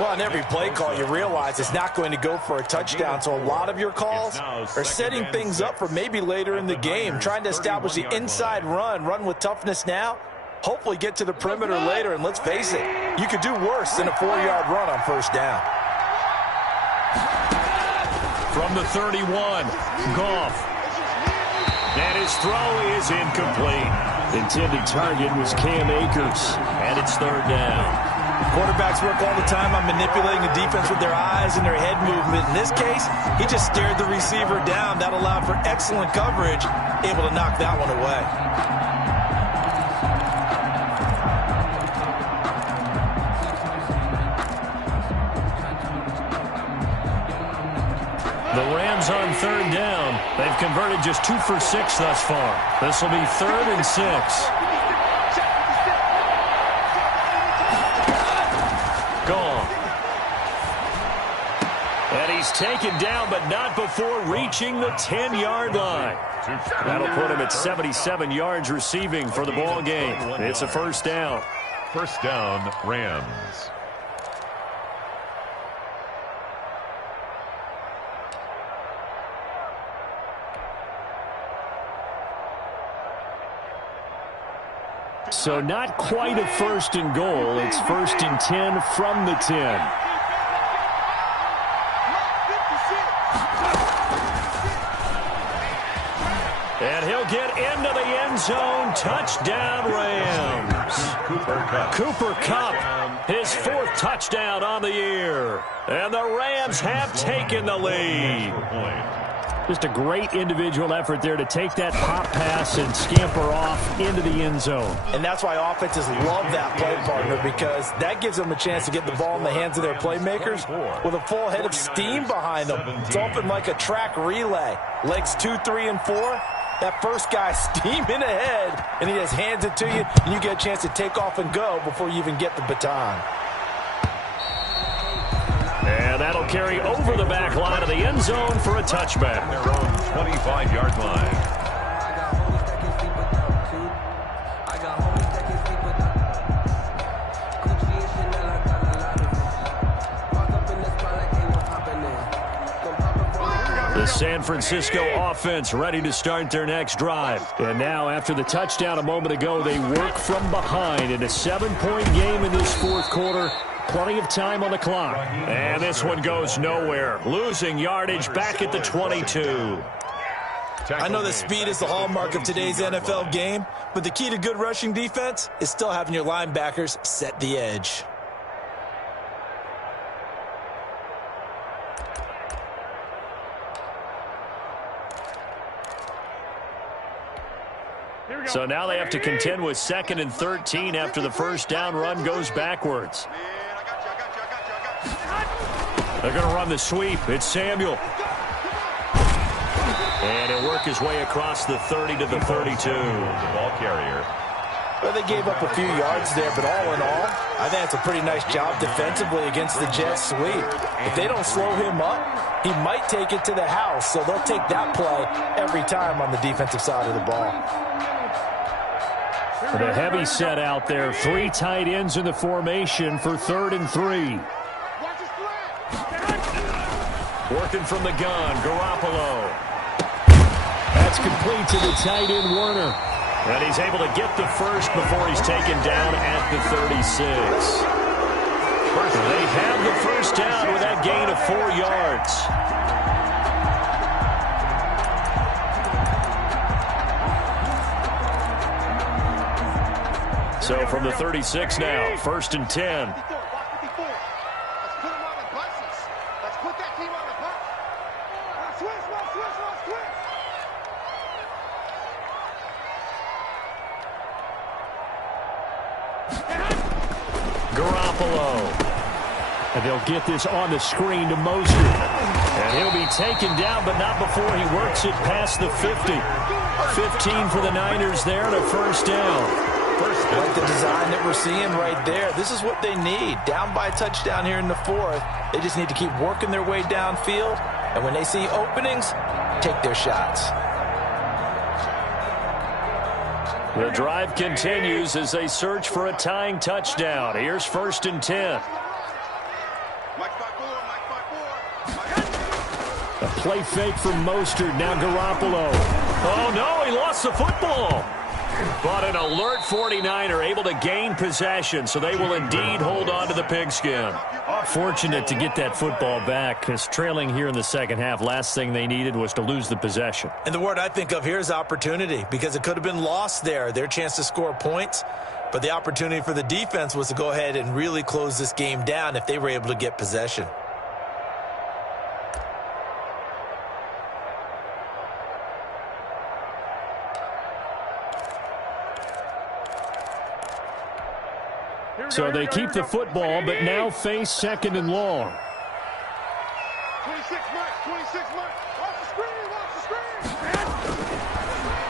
Well, on every play call, you realize it's not going to go for a touchdown, so a lot of your calls are setting things up for maybe later in the game, trying to establish the inside run with toughness now, hopefully get to the perimeter later, and let's face it, you could do worse than a 4-yard run on first down. From the 31, Goff. And his throw is incomplete. Intended target was Cam Akers, and it's 3rd down. Quarterbacks work all the time on manipulating the defense with their eyes and their head movement. In this case, he just stared the receiver down. That allowed for excellent coverage, able to knock that one away. The Rams on 3rd down. They've converted just 2 for 6 thus far. This will be 3rd and 6. Gone. And he's taken down, but not before reaching the 10-yard line. That'll put him at 77 yards receiving for the ball game. It's a first down. First down, Rams. So not quite a 1st and goal. It's 1st and 10 from the 10. And he'll get into the end zone. Touchdown, Rams. Cooper Kupp, his 4th touchdown on the year. And the Rams have taken the lead. Just a great individual effort there to take that pop pass and scamper off into the end zone. And that's why offenses love that play partner, because that gives them a chance to get the ball in the hands of their playmakers with a full head of steam behind them. It's often like a track relay. Legs 2, 3, and 4. That first guy steaming ahead, and he just hands it to you, and you get a chance to take off and go before you even get the baton. And that'll carry over the back line of the end zone for a touchback. Their own 25-yard line. The San Francisco offense ready to start their next drive. And now, after the touchdown a moment ago, they work from behind in a 7-point game in this 4th quarter. Plenty of time on the clock. And this one goes nowhere. Losing yardage back at the 22. I know that speed is the hallmark of today's NFL game, but the key to good rushing defense is still having your linebackers set the edge. So now they have to contend with 2nd and 13 after the first down run goes backwards. They're going to run the sweep. It's Samuel. And he'll work his way across the 30 to the 32. Ball carrier. Well, they gave up a few yards there, but all in all, I think it's a pretty nice job defensively against the Jets sweep. If they don't slow him up, he might take it to the house, so they'll take that play every time on the defensive side of the ball. With a heavy set out there, 3 tight ends in the formation for 3rd and 3. Working from the gun, Garoppolo. That's complete to the tight end, Werner. And he's able to get the first before he's taken down at the 36. They have the first down with that gain of 4 yards. So from the 36 now, 1st and 10. Garoppolo. And they'll get this on the screen to Mostert. And he'll be taken down, but not before he works it past the 50. 15 for the Niners there and a first down. Like the design that we're seeing right there. This is what they need. Down by a touchdown here in the 4th. They just need to keep working their way downfield. And when they see openings, take their shots. The drive continues as they search for a tying touchdown. Here's 1st and 10. A play fake from Mostert. Now Garoppolo. Oh, no, he lost the football. But an alert 49er able to gain possession, so they will indeed hold on to the pigskin. Fortunate to get that football back, because trailing here in the second half, last thing they needed was to lose the possession. And the word I think of here is opportunity, because it could have been lost there, their chance to score points. But the opportunity for the defense was to go ahead and really close this game down if they were able to get possession. So they keep the football, but now face 2nd and long. 26 months. Watch the screen.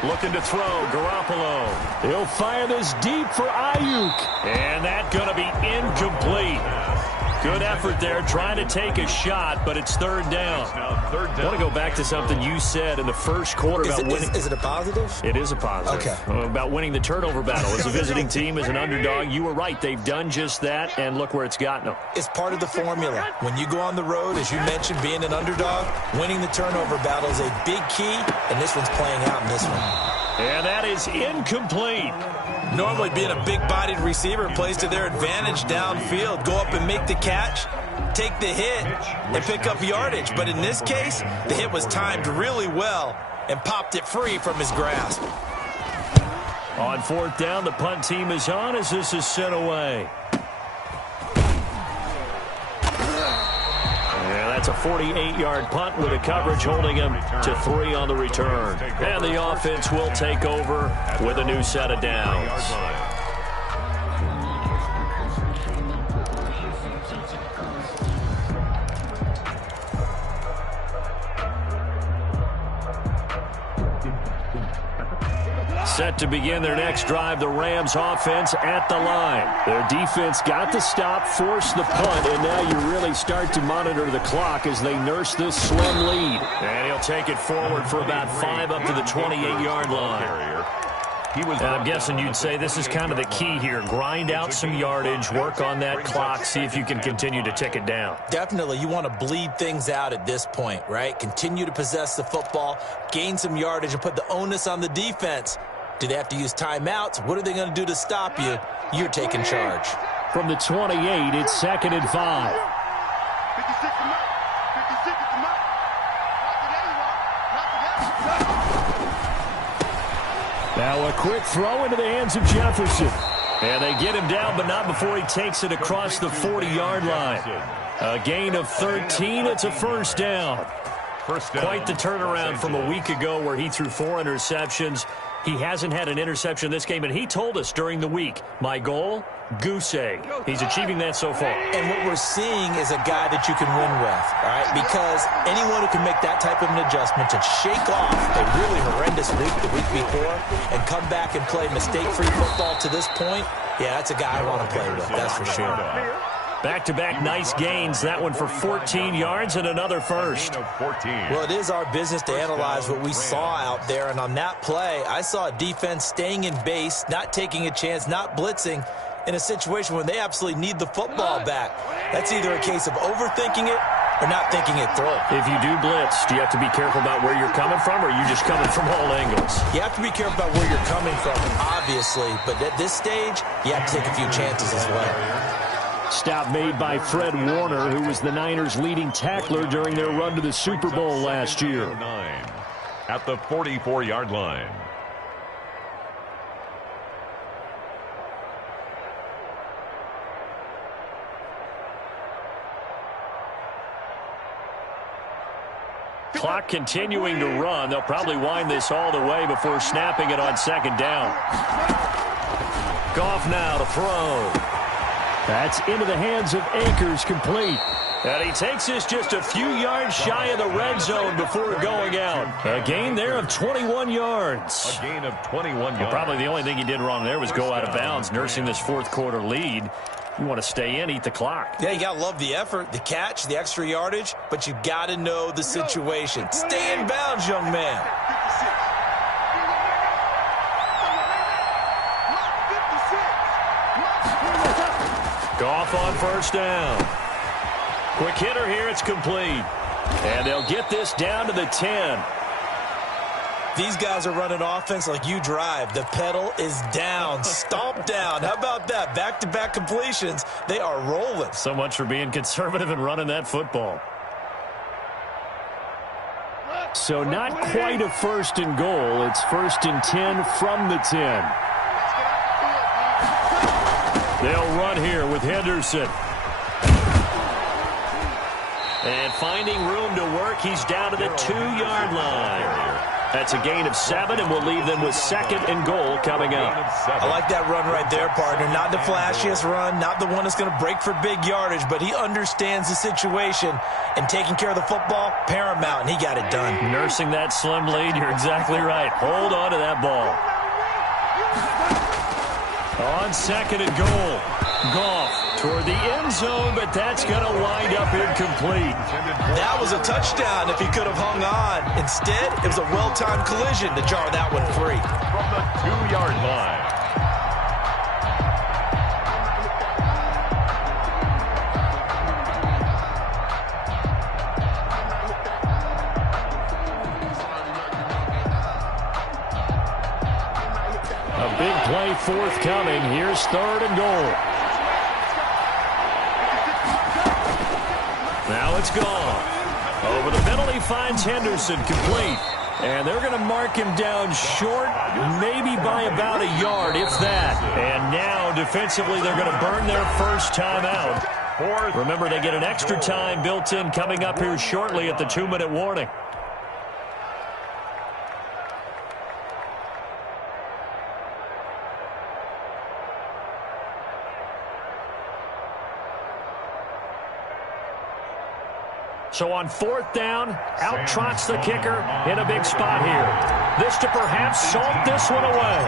Looking to throw, Garoppolo. He'll fire this deep for Ayuk. And that's going to be incomplete. Good effort there, trying to take a shot, but it's 3rd down. I want to go back to something you said in the first quarter about winning. Is it a positive? It is a positive. Okay. About winning the turnover battle. As a visiting team, as an underdog, you were right. They've done just that, and look where it's gotten them. It's part of the formula. When you go on the road, as you mentioned, being an underdog, winning the turnover battle is a big key, and this one's playing out in this one. And that is incomplete. Normally being a big-bodied receiver plays to their advantage downfield. Go up and make the catch, take the hit, and pick up yardage. But in this case, the hit was timed really well and popped it free from his grasp. On 4th down, the punt team is on as this is sent away. That's a 48-yard punt with a coverage holding him to 3 on the return. And the offense will take over with a new set of downs. Set to begin their next drive, the Rams offense at the line. Their defense got the stop, forced the punt, and now you really start to monitor the clock as they nurse this slim lead. And he'll take it forward for about 5 up to the 28-yard line. And I'm guessing you'd say this is kind of the key here. Grind out some yardage, work on that clock, see if you can continue to tick it down. Definitely. You want to bleed things out at this point, right? Continue to possess the football, gain some yardage, and put the onus on the defense. Do they have to use timeouts? What are they going to do to stop you? You're taking charge. From the 28, it's 2nd and 5. 56 to Mike. 56 to Mike. Now a quick throw into the hands of Jefferson. And they get him down, but not before he takes it across the 40-yard line. A gain of 13. It's a first down. Quite the turnaround from a week ago where he threw 4 interceptions. He hasn't had an interception this game, and he told us during the week, my goal, goose egg. He's achieving that so far. And what we're seeing is a guy that you can win with, all right? Because anyone who can make that type of an adjustment to shake off a really horrendous week the week before and come back and play mistake-free football to this point, yeah, that's a guy I want to play with, that's for sure. Back-to-back nice gains. That one for 14 yards and another first. Well, it is our business to analyze what we saw out there. And on that play, I saw a defense staying in base, not taking a chance, not blitzing in a situation when they absolutely need the football back. That's either a case of overthinking it or not thinking it through. If you do blitz, do you have to be careful about where you're coming from, or are you just coming from all angles? You have to be careful about where you're coming from, obviously. But at this stage, you have to take a few chances as well. Stop made by Fred Warner, who was the Niners' leading tackler during their run to the Super Bowl last year. At the 44-yard line. Clock continuing to run. They'll probably wind this all the way before snapping it on second down. Goff now to throw. That's into the hands of Akers, complete. And he takes this just a few yards shy of the red zone before going out. A gain there of 21 yards. A gain of 21 yards. Well, probably the only thing he did wrong there was go out of bounds, nursing this fourth quarter lead. You want to stay in, eat the clock. Yeah, you got to love the effort, the catch, the extra yardage, but you got to know the situation. Stay in bounds, young man. Goff on first down. Quick hitter here, it's complete. And they'll get this down to the 10. These guys are running offense like you drive. The pedal is down, stomp down. How about that? Back-to-back completions. They are rolling. So much for being conservative and running that football. So not quite a first and goal. It's first and 10 from the 10. They'll run here with Henderson. And finding room to work, he's down to the 2-yard line. That's a gain of 7, and we'll leave them with second and goal coming up. I like that run right there, partner. Not the flashiest run, not the one that's going to break for big yardage, but he understands the situation, and taking care of the football, paramount, and he got it done. Nursing that slim lead, you're exactly right. Hold on to that ball. On second and goal, Goff toward the end zone, but that's going to wind up incomplete. That was a touchdown if he could have hung on. Instead, it was a well-timed collision to jar that one free. From the 2-yard line. A big play forthcoming. Here's third and goal. Now it's gone. Over the middle, he finds Henderson, complete. And they're going to mark him down short, maybe by about a yard, if that. And now, defensively, they're going to burn their first time out. Remember, they get an extra time built in coming up here shortly at the 2-minute warning. So on fourth down, out trots the kicker in a big spot here. This to perhaps salt this one away.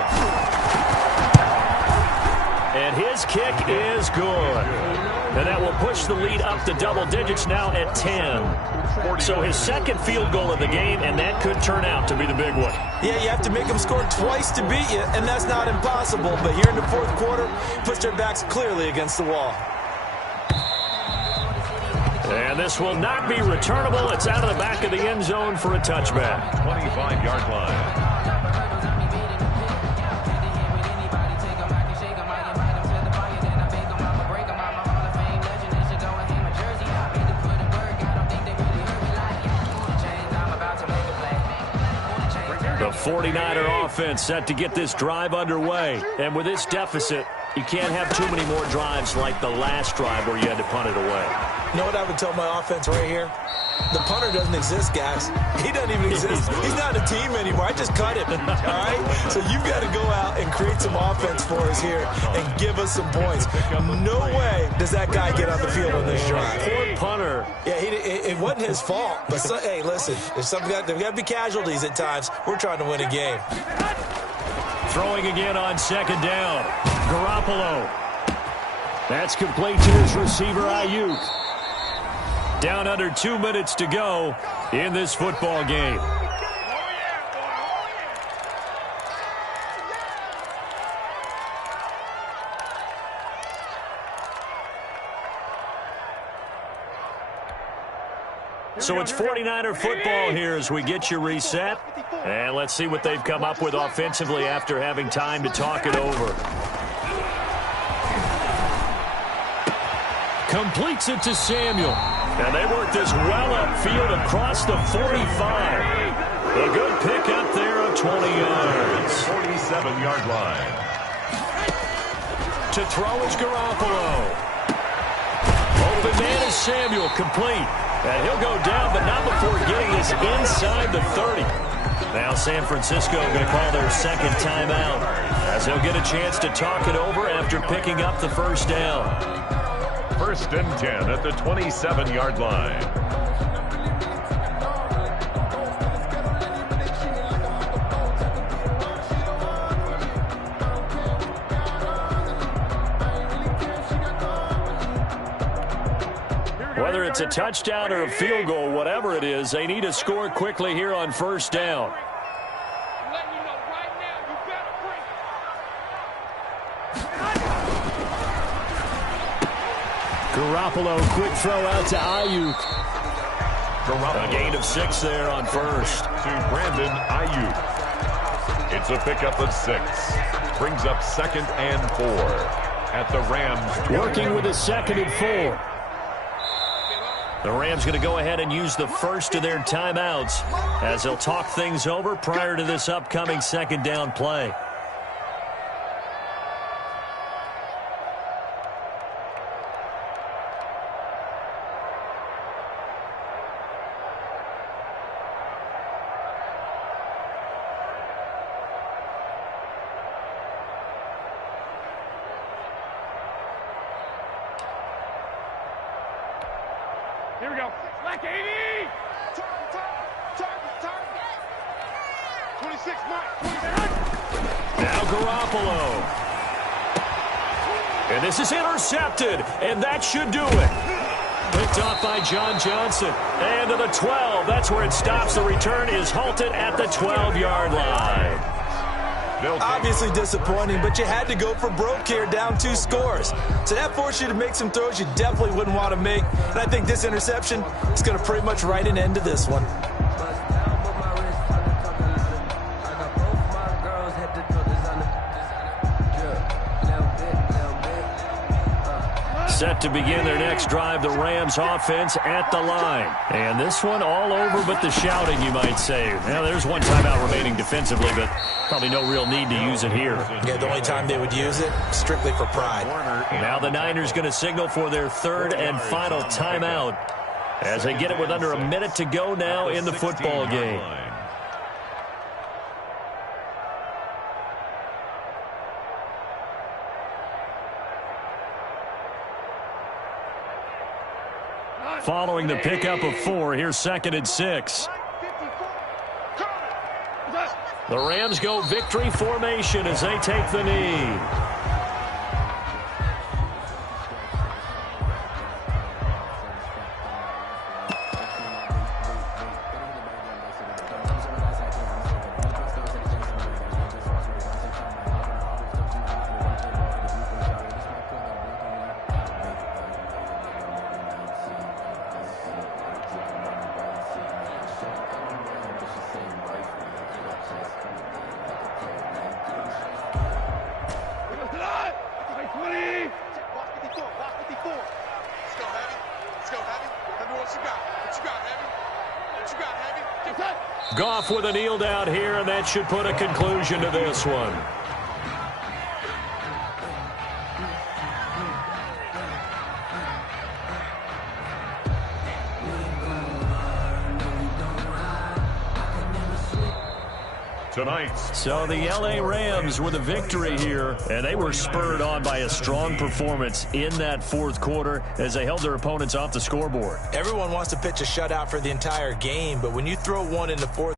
And his kick is good. And that will push the lead up to double digits now at 10. So his second field goal of the game, and that could turn out to be the big one. Yeah, you have to make them score twice to beat you, and that's not impossible. But here in the fourth quarter, puts their backs clearly against the wall. And this will not be returnable. It's out of the back of the end zone for a touchback. 25-yard line. The 49er offense set to get this drive underway. And with this deficit, you can't have too many more drives like the last drive where you had to punt it away. You know what I would tell my offense right here? The punter doesn't exist, guys. He doesn't even exist. He's not a team anymore. I just cut him, all right? So you've got to go out and create some offense for us here and give us some points. No way does that guy get on the field on this drive. Poor punter. Yeah, it wasn't his fault. But, hey, listen, there's got to be casualties at times. We're trying to win a game. Throwing again on second down. Garoppolo. That's complete to his receiver, Ayuk. Down under 2 minutes to go in this football game. So it's 49er football here as we get you reset. And let's see what they've come up with offensively after having time to talk it over. Completes it to Samuel. And they work this well upfield across the 45. A good pickup there of 20 yards. 47-yard line. To throw is Garoppolo. Open man is Samuel, complete. And he'll go down, but not before getting this inside the 30. Now San Francisco going to call their second timeout as he'll get a chance to talk it over after picking up the first down. 1st and 10 at the 27-yard line. Whether it's a touchdown or a field goal, whatever it is, they need to score quickly here on first down. Garoppolo, quick throw out to Ayuk. A gain of 6 there on first. To Brandon Ayuk. It's a pickup of 6. Brings up 2nd and 4 at the Rams. Working with a 2nd and 4. The Rams going to go ahead and use the first of their timeouts as they'll talk things over prior to this upcoming second down play. Here we go. Black 80. Target. 26, Mike. 27. Now Garoppolo. And this is intercepted, and that should do it. Picked off by John Johnson. And to the 12. That's where it stops. The return is halted at the 12-yard line. Obviously disappointing, but you had to go for broke here, down 2 scores. So that forced you to make some throws you definitely wouldn't want to make. And I think this interception is going to pretty much write an end to this one. Set to begin their next drive, the Rams offense at the line. And this one all over but the shouting, you might say. Now, there's one timeout remaining defensively, but probably no real need to use it here. Yeah, the only time they would use it, strictly for pride. Now the Niners going to signal for their 3rd and final timeout as they get it with under a minute to go now in the football game. Following the pickup of 4, here's 2nd and 6. The Rams go victory formation as they take the knee. Goff with a kneel down here, and that should put a conclusion to this one. Tonight. So the L.A. Rams with a victory here, and they were spurred on by a strong performance in that 4th quarter as they held their opponents off the scoreboard. Everyone wants to pitch a shutout for the entire game, but when you throw one in the 4th